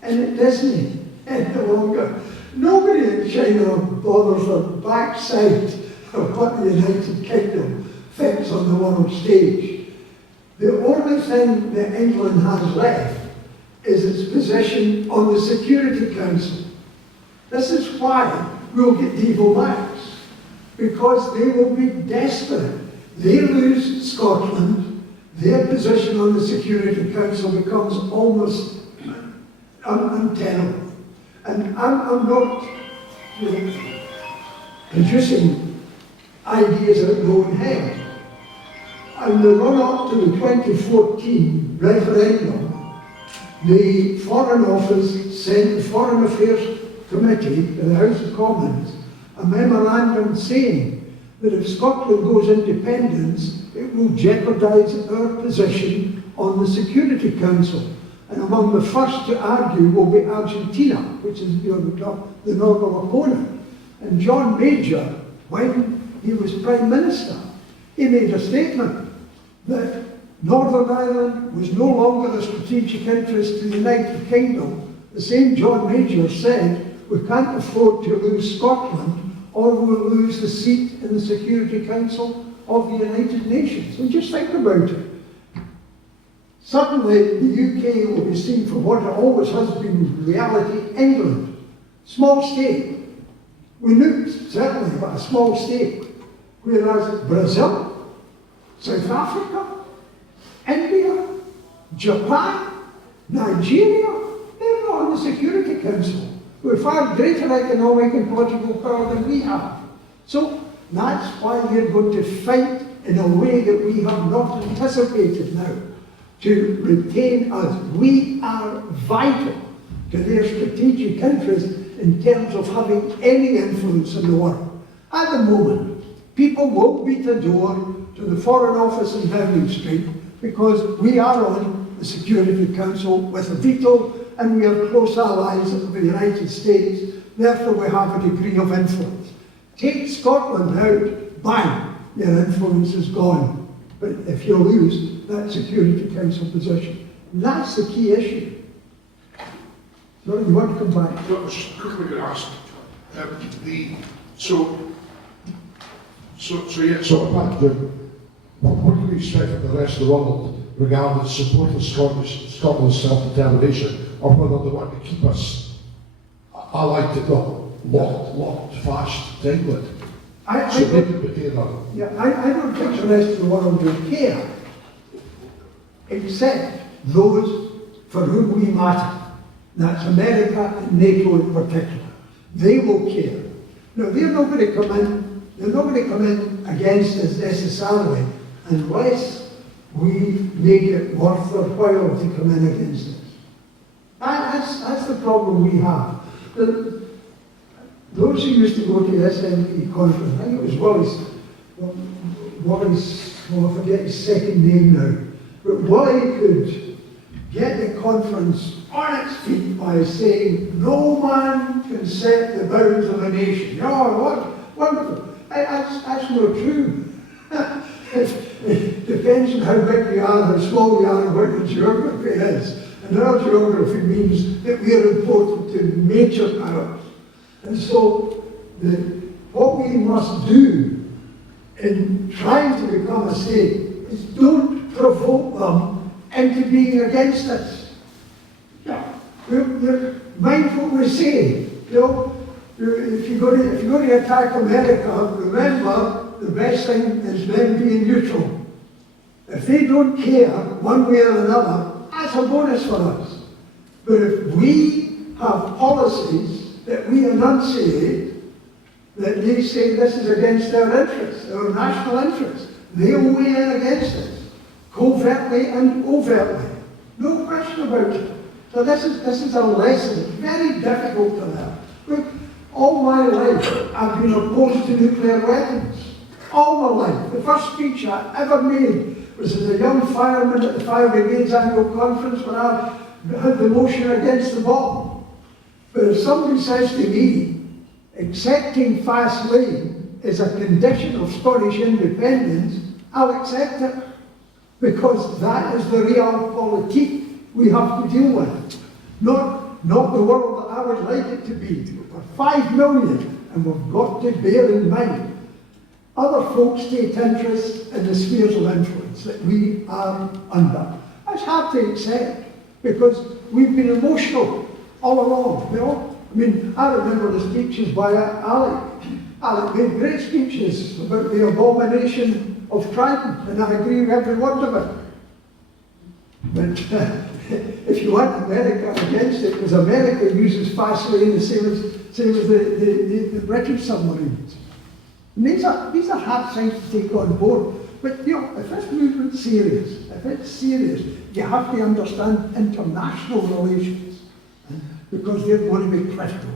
And it doesn't any longer. Nobody in China bothers their backside of what the United Kingdom thinks on the world stage. The only thing that England has left is its position on the Security Council. This is why we'll get evil backs, because they will be desperate. They lose Scotland, their position on the Security Council becomes almost untenable. And I'm not producing ideas out of my own head. In the run-up to the 2014 referendum, the Foreign Office sent the Foreign Affairs Committee to the House of Commons a memorandum saying that if Scotland goes independence, it will jeopardise our position on the Security Council. And among the first to argue will be Argentina, which is the normal opponent. And John Major, when he was Prime Minister, he made a statement that Northern Ireland was no longer a strategic interest to the United Kingdom. The same John Major said, we can't afford to lose Scotland or we'll lose the seat in the Security Council of the United Nations. And just think about it. Suddenly, the UK will be seen for what it always has been in reality, England. Small state. We nuked, certainly, but a small state. Whereas Brazil, South Africa, India, Japan, Nigeria, they're not on the Security Council. We're far greater economic and political power than we have. So that's why we're going to fight in a way that we have not anticipated now, to retain us. We are vital to their strategic interest in terms of having any influence in the world. At the moment, people won't beat the door to the Foreign Office in Downing Street because we are on the Security Council with a veto and we are close allies of the United States, therefore we have a degree of influence. Take Scotland out, bang, your influence is gone. But if you lose that Security Council position, that's the key issue. So you want to come back? No, I was quickly going to ask, so apart from, what do we expect from the rest of the world regarding support of Scotland's self-determination, or whether they want to keep us allied to them, locked fast to England? I don't think the rest of the world will care, except those for whom we matter. That's America and NATO in particular. They will care. No, they're not going to come in against us necessarily unless we make it worth their while to come in against us. That's the problem we have. Those who used to go to the SNP conference, I think it was Wally's, I forget his second name now, but Wally could get the conference on its feet by saying, no man can set the bounds of a nation. Oh, what wonderful. That's not true. It depends on how big you are, how small you are, and what the geography is. And our geography means that we are important to major powers. And so, what we must do in trying to become a state is don't provoke them into being against us. We're mindful what we say. If you're going to attack America, remember the best thing is them being neutral. If they don't care one way or another, that's a bonus for us. But if we have policies that we enunciate, that they say this is against our interests, our national interests, they'll weigh in against us, covertly and overtly. No question about it. So this is a lesson, very difficult to learn. Look, all my life I've been opposed to nuclear weapons. All my life. The first speech I ever made was as a young fireman at the Fire Brigades annual conference when I had the motion against the bomb. But if somebody says to me, accepting fast lane is a condition of Scottish independence, I'll accept it. Because that is the realpolitik we have to deal with. Not the world that I would like it to be. We're 5 million, and we've got to bear in mind other folks take interest in the spheres of influence that we are under. That's hard to accept, because we've been emotional all along, I mean, I remember the speeches by Alec. Alec made great speeches about the abomination of Trident, and I agree with every word of it. But if you want America against it, because America uses fast lane the same as the British submarines. And these are hard things to take on board. But if this movement's serious, if it's serious, you have to understand international relations, because they're going to be critical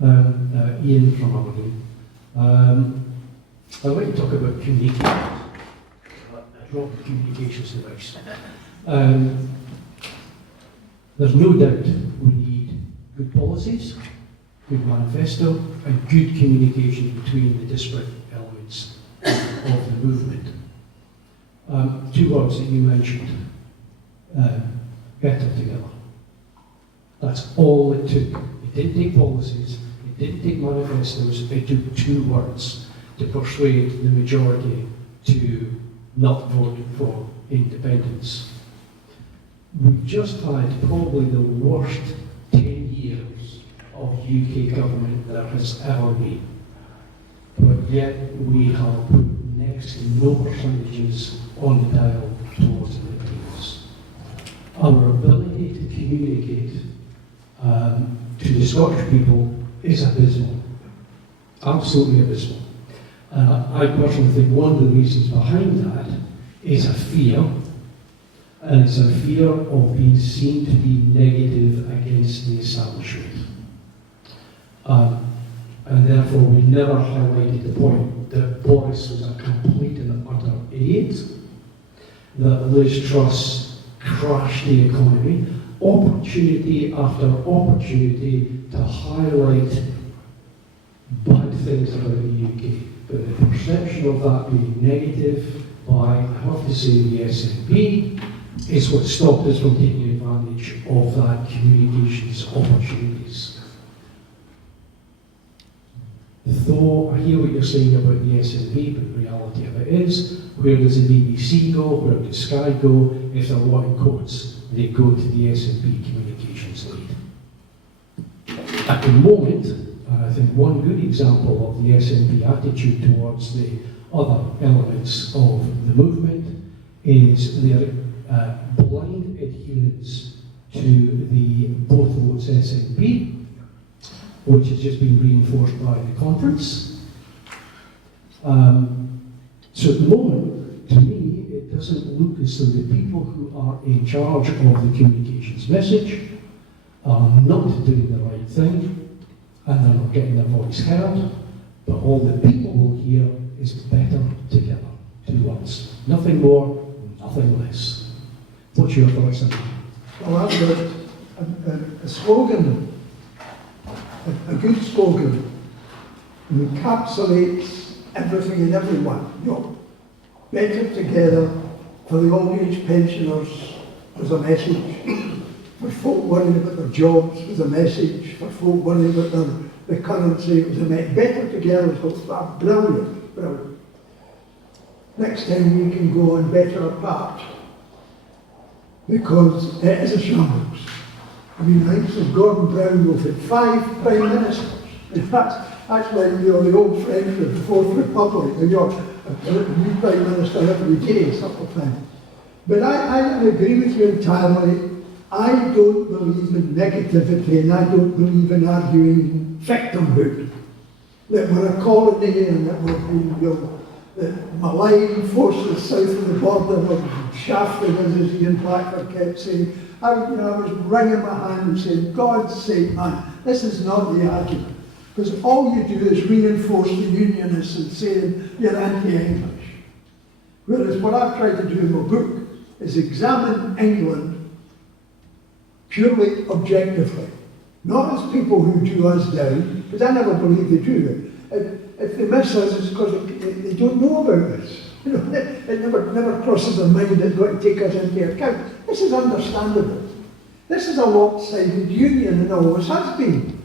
to us. Ian from Aberdeen. I'd like to talk about communications. I dropped the communications device. There's no doubt we need good policies, good manifesto, and good communication between the disparate elements of the movement. 2 words that you mentioned, better together. That's all it took. It didn't take policies, it didn't take manifestos, it took 2 words to persuade the majority to not vote for independence. We've just had probably the worst 10 years of UK government there has ever been. But yet we have put next to no percentages on the dial towards independence. Our ability to communicate to the Scottish people is abysmal, absolutely abysmal. I personally think one of the reasons behind that is a fear, and it's a fear of being seen to be negative against the establishment. and therefore we never highlighted the point that Boris was a complete and utter idiot, that Liz Truss crashed the economy, opportunity after opportunity to highlight bad things about the UK. But the perception of that being negative by, I have to say, the SNP is what stopped us from taking advantage of that communications opportunities. Though I hear what you're saying about the SNP, but the reality of it is, where does the BBC go, where does Sky go? If they're wanting quotes, they go to the SNP communications lead. At the moment, and I think one good example of the SNP attitude towards the other elements of the movement is their blind adherence to the both votes SNP, which has just been reinforced by the conference. So at the moment, to me, it doesn't look as though the people who are in charge of the communications message are not doing the right thing, and they're not getting their voice heard, but all the people will hear is better together. 2 words. Nothing more, nothing less. What's your thoughts on that? Well, I've got a slogan, a good slogan, and encapsulates everything and everyone. You know, better together for the old age pensioners was a message. For folk worrying about their jobs was a message. For folk worrying about the currency was a message. Better together was brilliant, brilliant. Next time we can go on better apart, because it is a shambles. I mean, I think so Gordon Brown will had 5 prime ministers. In fact, that's like, you know, the old French of the Fourth Republic, you know, a new prime minister every day, sort of thing. But I agree with you entirely. I don't believe in negativity, and I don't believe in arguing victimhood. That we're a colony and that we're being, you know, malign forces south of the border were shafting us, as Ian Blackford kept saying. I was wringing my hand and saying, God's sake, man, this is not the argument. Because all you do is reinforce the unionists and saying you're anti-English. Whereas what I've tried to do in my book is examine England purely objectively. Not as people who do us down, because I never believe they do it. If they miss us, it's because they don't know about us. You know, it never crosses their mind that it's going to take us into account. This is understandable. This is a lopsided union and always has been.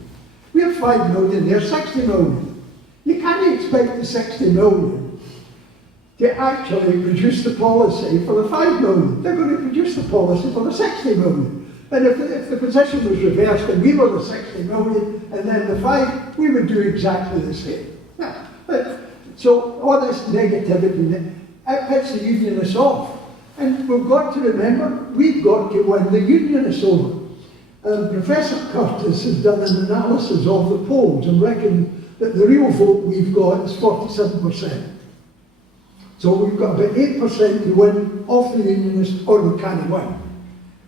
We have 5 million, they're 60 million. You can't expect the 60 million to actually produce the policy for the 5 million. They're going to produce the policy for the 60 million. And if the position was reversed and we were the 60 million and then the 5, we would do exactly the same. So all this negativity, it puts the unionists off. And we've got to remember, we've got to win the unionists over. Professor Curtis has done an analysis of the polls and reckoned that the real vote we've got is 47%. So we've got about 8% to win off the unionists, or we can't win.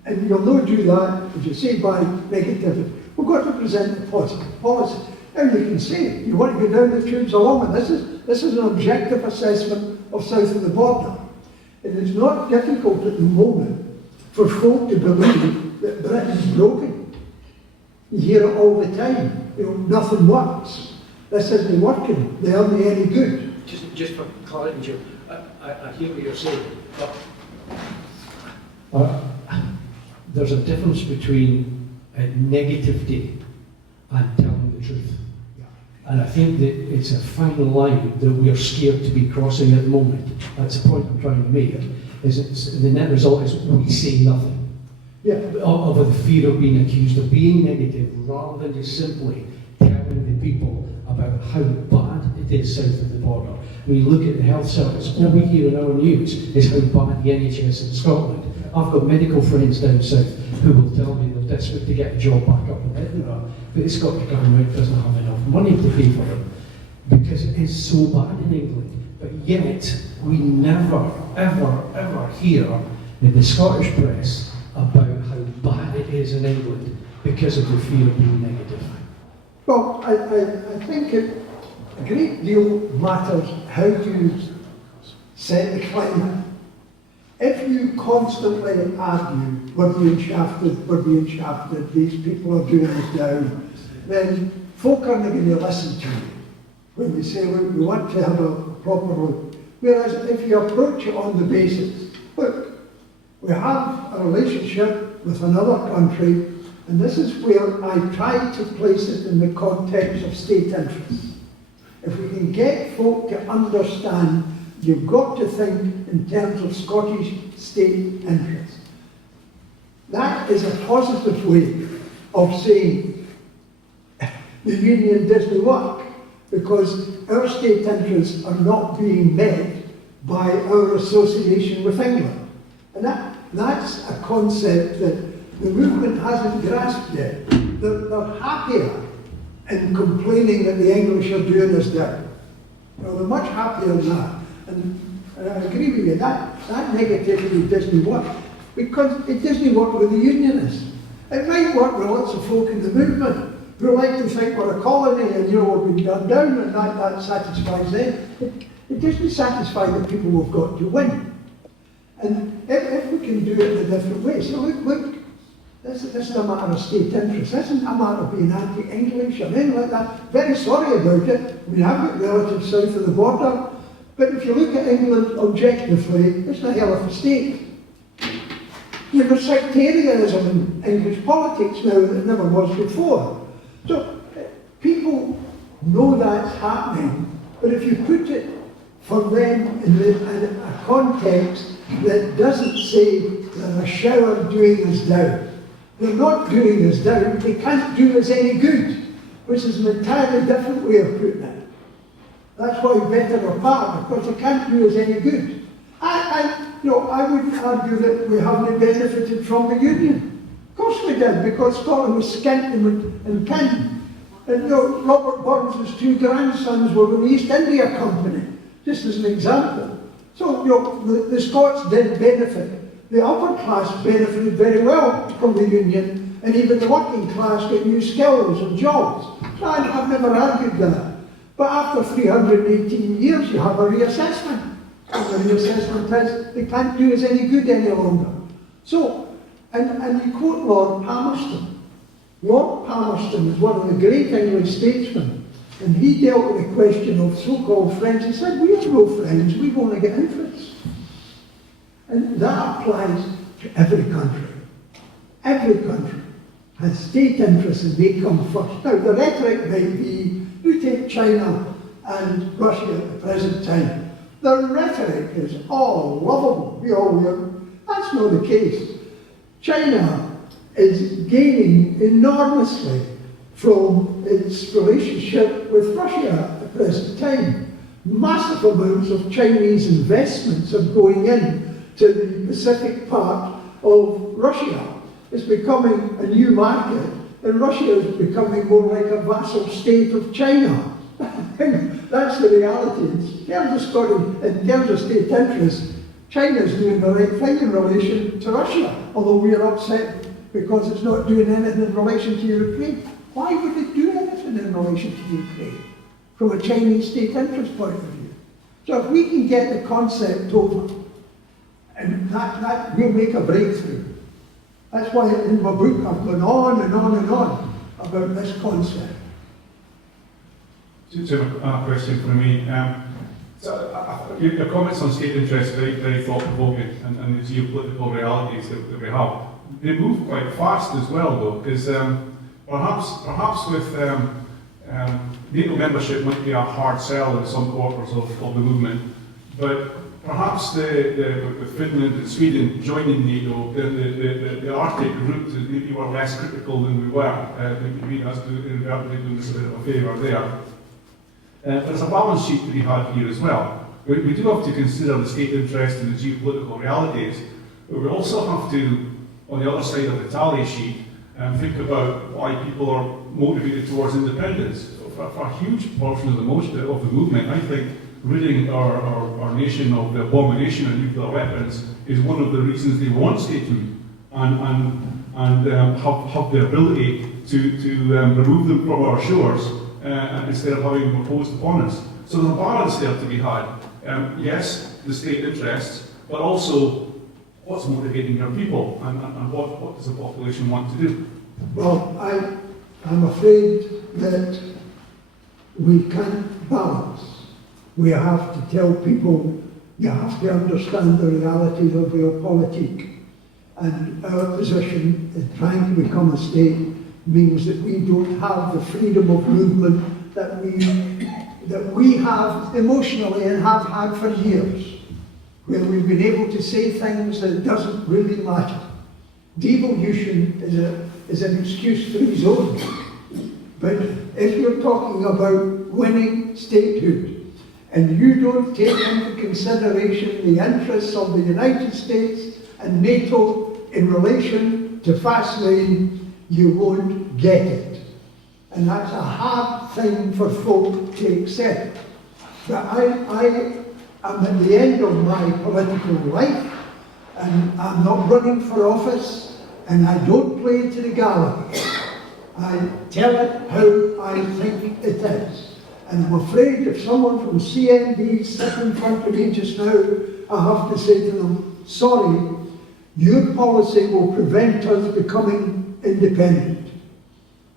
And you'll not do that, as you say, by negativity. We've got to present the positive policy. Now you can say, you want to go down the tubes along, and this is an objective assessment of south of the border. It is not difficult at the moment for folk to believe that Britain's broken. You hear it all the time. You know, nothing works. This isn't working. They aren't any good. Just for clarity, Jim, I hear what you're saying, but there's a difference between negativity and telling the truth. And I think that it's a fine line that we are scared to be crossing at the moment. That's the point I'm trying to make. The net result is we say nothing. Yeah. Of the fear of being accused of being negative, rather than just simply telling the people about how bad it is south of the border. When you look at the health service, all we hear in our news is how bad the NHS in Scotland. I've got medical friends down south who will tell me they're desperate to get a job back up in Edinburgh, but the Scottish government doesn't have enough money to pay for them because it is so bad in England. But yet, we never, ever, ever hear in the Scottish press about how bad it is in England because of the fear of being negative. Well, I think a great deal matters how you set the climate. If you constantly argue, we're being shafted, these people are doing us down, then folk aren't going to listen to you when you say, look, we want to have a proper look. Whereas if you approach it on the basis, look, we have a relationship with another country, and this is where I try to place it in the context of state interests. If we can get folk to understand, you've got to think in terms of Scottish state interests. That is a positive way of saying the union doesn't work, because our state interests are not being met by our association with England. And that's a concept that the movement hasn't grasped yet. They're happier in complaining that the English are doing us down. Well, they're much happier than that. And I agree with you, that negativity doesn't work, because it doesn't work with the unionists. It might work with lots of folk in the movement who like to think we're a colony and we've been done down, and that satisfies them. It doesn't satisfy the people we've got to win. And if we can do it in a different way, so look, this is a matter of state interest. This isn't a matter of being anti-English or anything like that. Very sorry about it. We have got relatives south of the border. But if you look at England objectively, it's a hell of a state. There's sectarianism in English politics now that never was before. So people know that's happening, but if you put it for them in a context that doesn't say they're a shower doing us down, they're not doing us down, they can't do us any good, which is an entirely different way of putting it. That's why we're better apart, because they can't do us any good. I would argue that we haven't benefited from the union. Of course we did, because Scotland was skint and pinned. And Robert Burns' two grandsons were in the East India Company, just as an example. So the Scots did benefit. The upper class benefited very well from the union, and even the working class got new skills and jobs. So I've never argued that. But after 318 years, you have a reassessment. And the reassessment is they can't do us any good any longer. So, and you quote Lord Palmerston. Lord Palmerston is one of the great English statesmen, and he dealt with the question of so-called friends. He said, we have no friends, we've only got interests. And that applies to every country. Every country has state interests and they come first. Now, the rhetoric might be, you take China and Russia at the present time. The rhetoric is all lovable. That's not the case. China is gaining enormously from its relationship with Russia at the present time. Massive amounts of Chinese investments are going in to the Pacific part of Russia. It's becoming a new market, and Russia is becoming more like a vassal state of China. That's the reality. In terms of state interest, China's doing the right thing in relation to Russia, although we are upset because it's not doing anything in relation to Ukraine. Why would it do anything in relation to Ukraine from a Chinese state interest point of view? So if we can get the concept over, and that will make a breakthrough. That's why in my book I've gone on and on and on about this concept. Just a question for me. Your comments on state interest are very, very thought-provoking, and the geopolitical realities that we have. They move quite fast as well, though, because perhaps with NATO membership might be a hard sell in some quarters of the movement, but perhaps with Finland and Sweden joining NATO, the Arctic route, we were less critical than we were. Maybe us doing us a bit of a favour there. There's a balance sheet to be had here as well. We do have to consider the state interest and the geopolitical realities, but we also have to, on the other side of the tally sheet, think about why people are motivated towards independence. So for a huge portion of the movement, I think ridding our nation of the abomination of nuclear weapons is one of the reasons they want statehood and have the ability remove them from our shores instead of having them imposed upon us. So there's a balance there to be had. Yes, the state interests, but also what's motivating your people and what does the population want to do? Well, I'm afraid that we can't balance. We have to tell people, you have to understand the realities of realpolitik. And our position in trying to become a state means that we don't have the freedom of movement that we have emotionally and have had for years, where we've been able to say things that doesn't really matter. Devolution is an excuse-free zone. But if you're talking about winning statehood, and you don't take into consideration the interests of the United States and NATO in relation to fast lane, you won't get it. And that's a hard thing for folk to accept. But I am at the end of my political life, and I'm not running for office, and I don't play to the gallery. I tell it how I think it is. And I'm afraid if someone from CND sits in front of me just now, I have to say to them, sorry, your policy will prevent us becoming independent.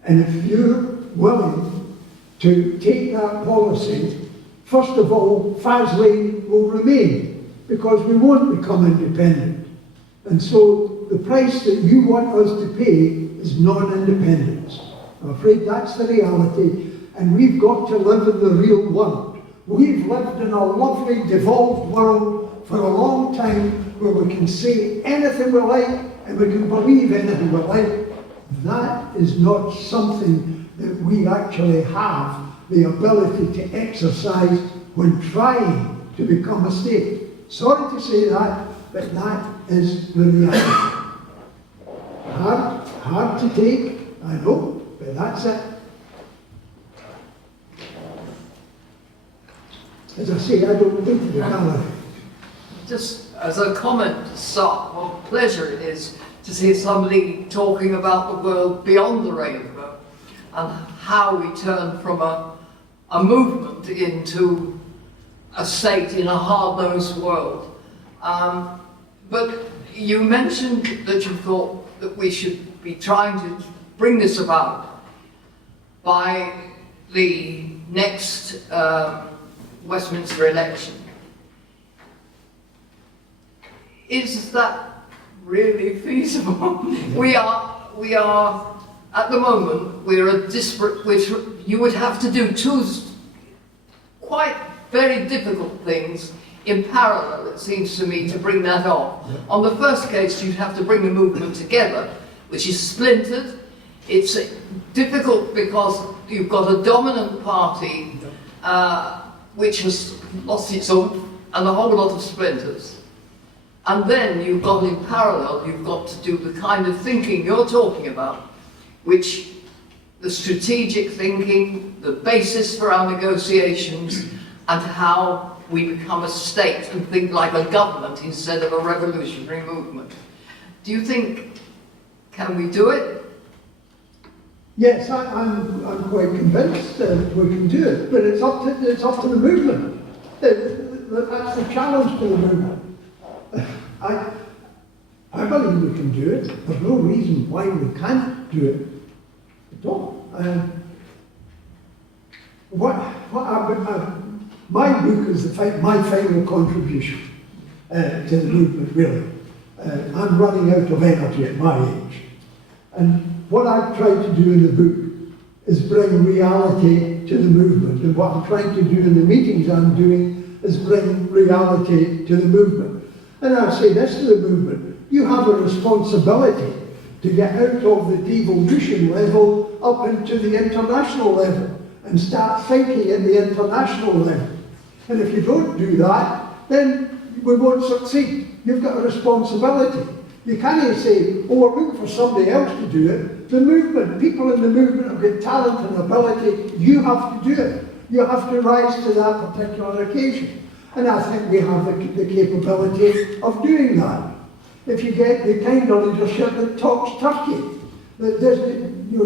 And if you're willing to take that policy, first of all, Faslane will remain, because we won't become independent. And so the price that you want us to pay is non-independence. I'm afraid that's the reality, and we've got to live in the real world. We've lived in a lovely, devolved world for a long time where we can say anything we like and we can believe anything we like. That is not something that we actually have the ability to exercise when trying to become a state. Sorry to say that, but that is the reality. Hard to take, I know, but that's it. As I say, I don't go to the gallery. Just as a comment to start, what a pleasure it is to see somebody talking about the world beyond the rainbow and how we turn from a movement into a state in a hard-nosed world. But you mentioned that you thought that we should be trying to bring this about by the next Westminster election. Is that really feasible? We are at the moment, we're a disparate, which you would have to do two quite very difficult things in parallel, it seems to me, to bring that off. Yep. On the first case, you'd have to bring the movement together, which is splintered. It's difficult because you've got a dominant party which has lost its oomph and a whole lot of splinters. And then you've got in parallel, you've got to do the kind of thinking you're talking about, which the strategic thinking, the basis for our negotiations, and how we become a state and think like a government instead of a revolutionary movement. Do you think, can we do it? Yes, I'm quite convinced that we can do it, but it's up to the movement. That's the challenge to the movement. I believe we can do it. There's no reason why we can't do it at all. My book is my final contribution to the movement, really. I'm running out of energy at my age. And what I've tried to do in the book is bring reality to the movement. And what I'm trying to do in the meetings I'm doing is bring reality to the movement. And I say this to the movement: you have a responsibility to get out of the devolution level up into the international level and start thinking at the international level. And if you don't do that, then we won't succeed. You've got a responsibility. You can't say, oh, we're looking for somebody else to do it. The movement, people in the movement have got talent and ability. You have to do it. You have to rise to that particular occasion. And I think we have the capability of doing that. If you get the kind of leadership that talks turkey, that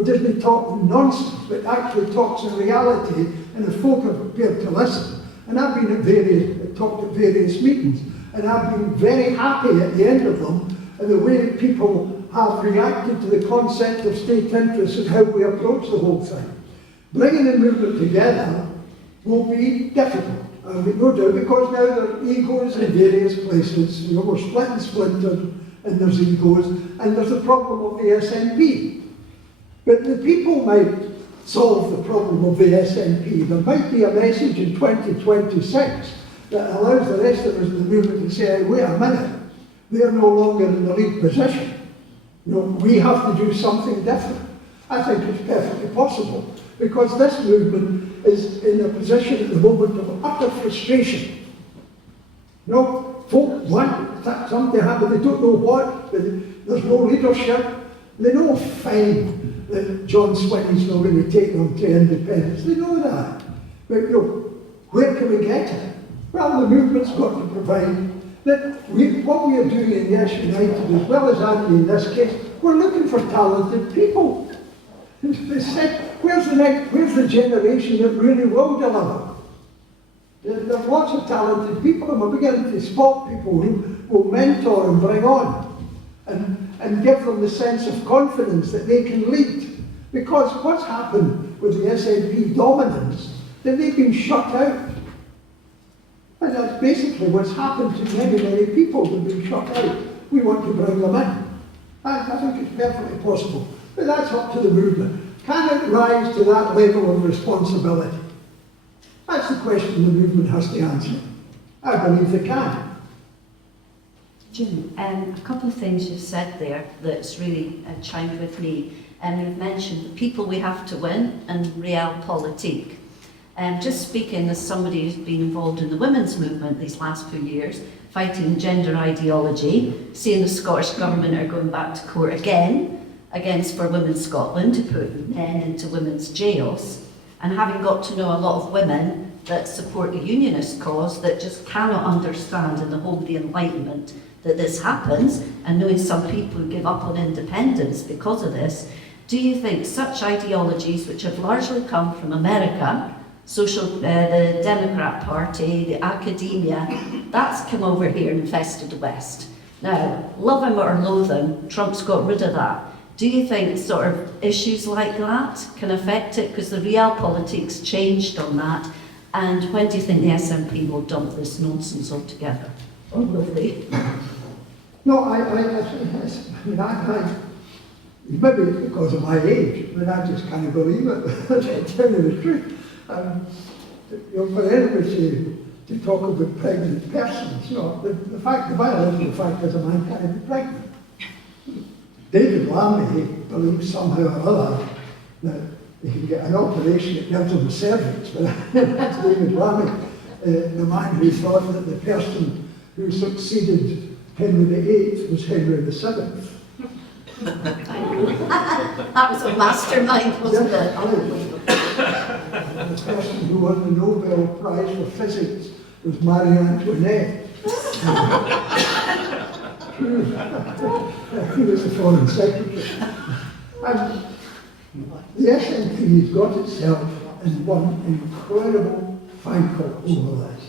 Disney talk nonsense, but actually talks in reality, and if folk are prepared to listen. And I've been at talked at various meetings, and I've been very happy at the end of them, and the way that people have reacted to the concept of state interest and how we approach the whole thing. Bringing the movement together will be difficult, and we no doubt, because now there are egos in various places. We're split and splintered, and there's egos, and there's the problem of the SNP. But the people might solve the problem of the SNP. There might be a message in 2026 that allows the rest of us in the movement to say, hey, wait a minute, they're no longer in the lead position. We have to do something different. I think it's perfectly possible, because this movement is in a position at the moment of utter frustration. Folk want something to happen, they don't know what, there's no leadership. They know fine that John Swinney's not going to take them to independence, they know that. But where can we get it? Well, the movement's got to provide that what we are doing in Yes United, as well as Andy in this case, we're looking for talented people. They said, where's the generation that really will deliver? There are lots of talented people, and we're beginning to spot people who will mentor and bring on, and give them the sense of confidence that they can lead. Because what's happened with the SNP dominance, that they've been shut out. And that's basically what's happened to many, many people who've been shut out. We want to bring them in. I think it's perfectly possible. But that's up to the movement. Can it rise to that level of responsibility? That's the question the movement has to answer. I believe they can. Jim, a couple of things you've said there that's really chimed with me. You've mentioned the people we have to win and realpolitik. Just speaking as somebody who's been involved in the women's movement these last few years, fighting gender ideology, seeing the Scottish Government are going back to court again against For Women Scotland to put men into women's jails, and having got to know a lot of women that support the unionist cause that just cannot understand in the whole of the Enlightenment that this happens, and knowing some people who give up on independence because of this, do you think such ideologies, which have largely come from America, the Democrat Party, the academia, that's come over here and infested the West? Now, love him or loathe him, Trump's got rid of that. Do you think sort of issues like that can affect it? Because the realpolitik's changed on that. And when do you think the SNP will dump this nonsense altogether? Or will they? No, maybe it's because of my age, but I just can't believe it. I tell you the truth. For anybody to talk about pregnant persons, the biological fact is a man can't be pregnant. David Lammy believes somehow or other that he can get an operation that gives him a cervix, but that's David Lammy, the man who thought that the person who succeeded Henry VIII was Henry VII. That was a mastermind, wasn't it? The person who won the Nobel Prize for Physics was Marie Antoinette. He was the foreign secretary. And the SNP has got itself in one incredible cycle over this.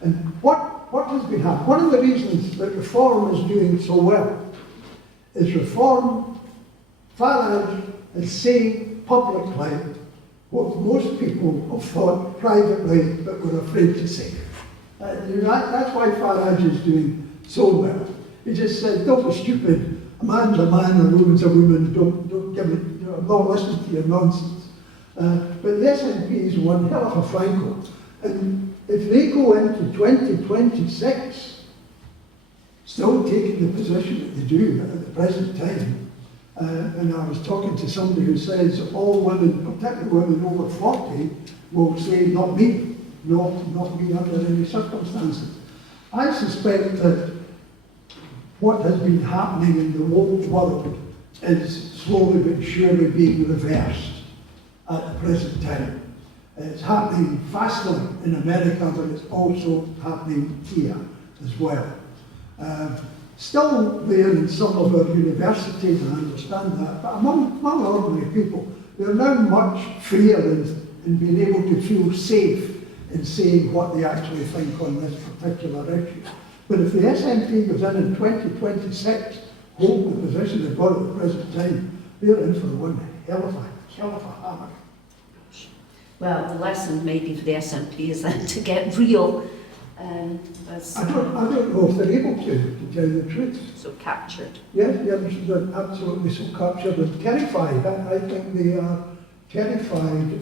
And what has been happening? One of the reasons that Reform is doing so well is Reform, Farage is saying publicly what most people have thought privately but were afraid to say. That's why Farage is doing so well. He just said, don't be stupid, a man's a man, a woman's a woman, don't give it, I'm not listening to your nonsense. But the SNP is one hell of a Franco. And if they go into 2026, still taking the position that they do at the present time, and I was talking to somebody who says all women, particularly women over 40, will say, not me, not me under any circumstances. I suspect that what has been happening in the old world is slowly but surely being reversed at the present time. It's happening faster in America, but it's also happening here as well. Still there in some of our universities, I understand that, but among ordinary people, they're now much freer in being able to feel safe in saying what they actually think on this particular issue. But if the SNP goes in 2026, hold the position they've got at the present time, they're in for one hell of a hammer. Well, the lesson maybe for the SNP is then to get real, as I don't know if they're able to tell you the truth. so captured. Yes, they're absolutely so captured and terrified. I think they are terrified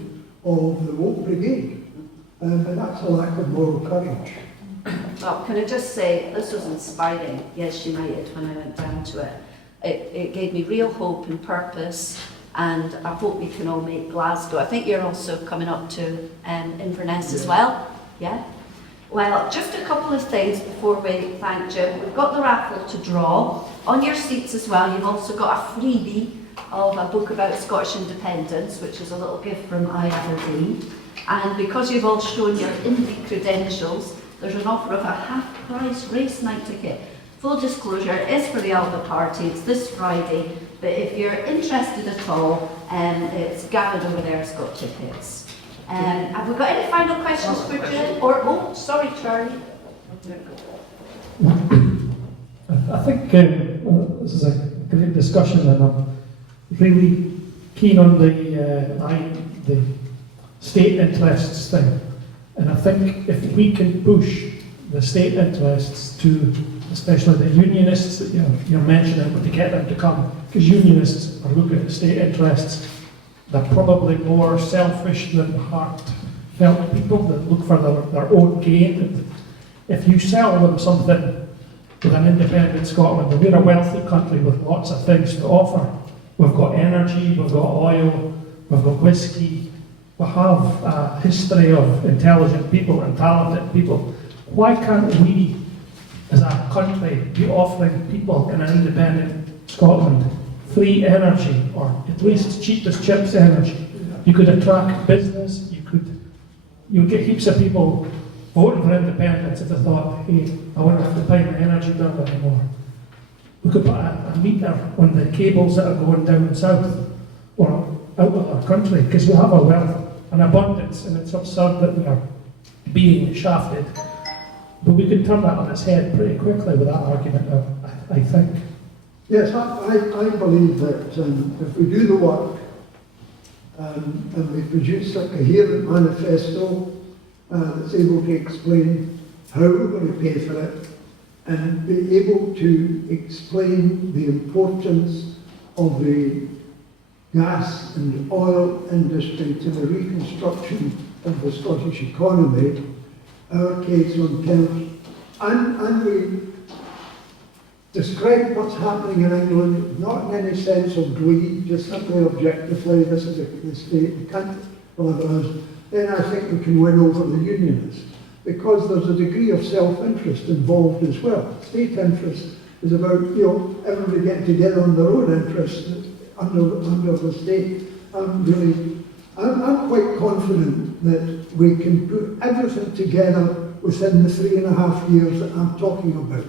of the woke brigade, and that's a lack of moral courage. Well, can I just say, this was inspiring, Yes United, when I went down to it. It gave me real hope and purpose, and I hope we can all make Glasgow. I think you're also coming up to Inverness as well, yeah? Well, just a couple of things before we thank Jim. We've got the raffle to draw. On your seats as well, you've also got a freebie of a book about Scottish independence, which is a little gift from Aberdeen. And because you've all shown your indie credentials, there's an offer of a half-price race night ticket. Full disclosure, it is for the Alba party. It's this Friday, but if you're interested at all, it's Gavin over there has got tickets. Have we got any final questions for Jim? Or, oh, sorry, Charlie. I think this is a great discussion, and I'm really keen on the state interests thing. And I think if we can push the state interests to, especially the unionists that you're mentioning, but to get them to come, because unionists are looking at state interests. They're probably more selfish than heartfelt people that look for their own gain. And if you sell them something with an independent Scotland, and we're a wealthy country with lots of things to offer. We've got energy, we've got oil, we've got whiskey, we have a history of intelligent people and talented people. Why can't we, as a country, be offering people in an independent Scotland free energy, or at least cheap as chips energy? You could attract business, you would get heaps of people voting for independence if they thought, hey, I wouldn't have to pay my energy bill anymore. We could put a meter on the cables that are going down south or out of our country, because we have a wealth and abundance, and it's absurd that we are being shafted. But we could turn that on its head pretty quickly with that argument, I think. Yes, I believe that if we do the work and we produce a coherent manifesto that's able to explain how we're going to pay for it, and be able to explain the importance of the gas and oil industry to the reconstruction of the Scottish economy, our case on terms, and we describe what's happening in England, not in any sense of greed, just simply objectively, this is the state, we can't bother us, then I think we can win over the unionists, because there's a degree of self-interest involved as well. State interest is about, everybody getting together on their own interests under the state. I'm quite confident that we can put everything together within the 3.5 years that I'm talking about.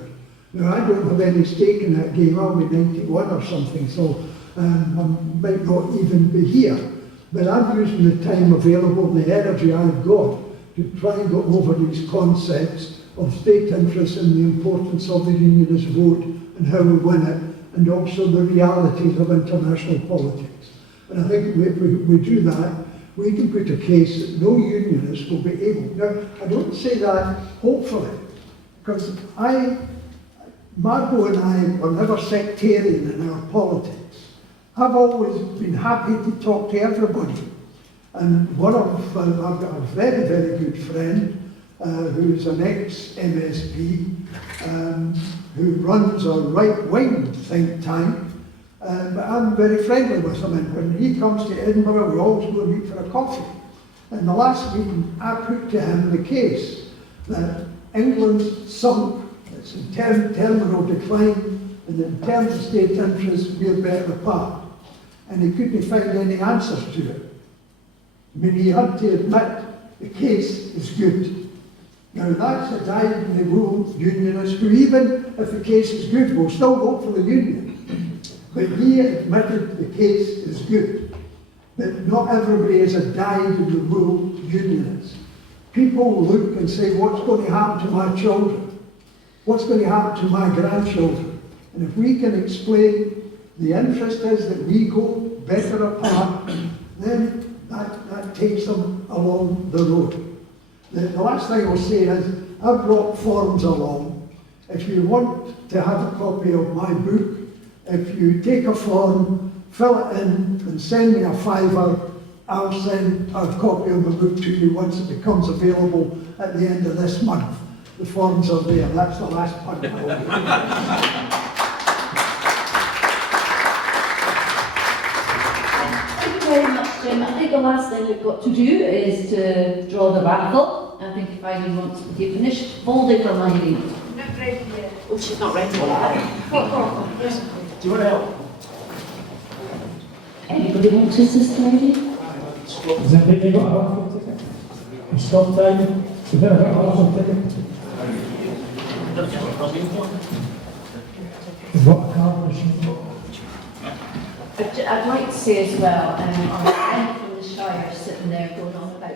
Now, I don't have any stake in that game. I'll be 91 or something, so I might not even be here. But I'm using the time available, the energy I've got, to try and go over these concepts of state interest and the importance of the unionist vote and how we win it, and also the realities of international politics. And I think if we do that, we can put a case that no unionist will be able. Now, I don't say that hopefully, because Margot and I were never sectarian in our politics. I've always been happy to talk to everybody. And I've got a very, very good friend who's an ex-MSP who runs a right-wing think tank. But I'm very friendly with him, and when he comes to Edinburgh, we always go and meet for a coffee. And the last meeting, I put to him the case that England's sunk, it's in terminal decline, and in terms of state interest, we're better apart. And he couldn't find any answers to it. I mean, he had to admit the case is good. Now that's a dyed-in-the-wool unionist who, even if the case is good, will still vote for the union. But he admitted the case is good. That not everybody is a dyed-in-the-wool unionist. People look and say, what's going to happen to my children? What's going to happen to my grandchildren? And if we can explain the interest is that we go better apart, then that takes them along the road. The last thing I'll say is, I've brought forms along. If you want to have a copy of my book, if you take a form, fill it in, and send me a £5, I'll send a copy of the book to you once it becomes available at the end of this month. The forms are there. That's the last part. Thank you very much, Jim. I think the last thing we've got to do is to draw the raffle. I think if Eileen wants to be finished, folding for my reading. Not ready yet. Oh, she's not ready. Do you want to help? Anybody want to assist Lady? Has anybody got a raffle ticket? Stop time. We've never got a raffle ticket. We've got a card machine. I'd like to say as well, our friend from the Shire sitting there going on about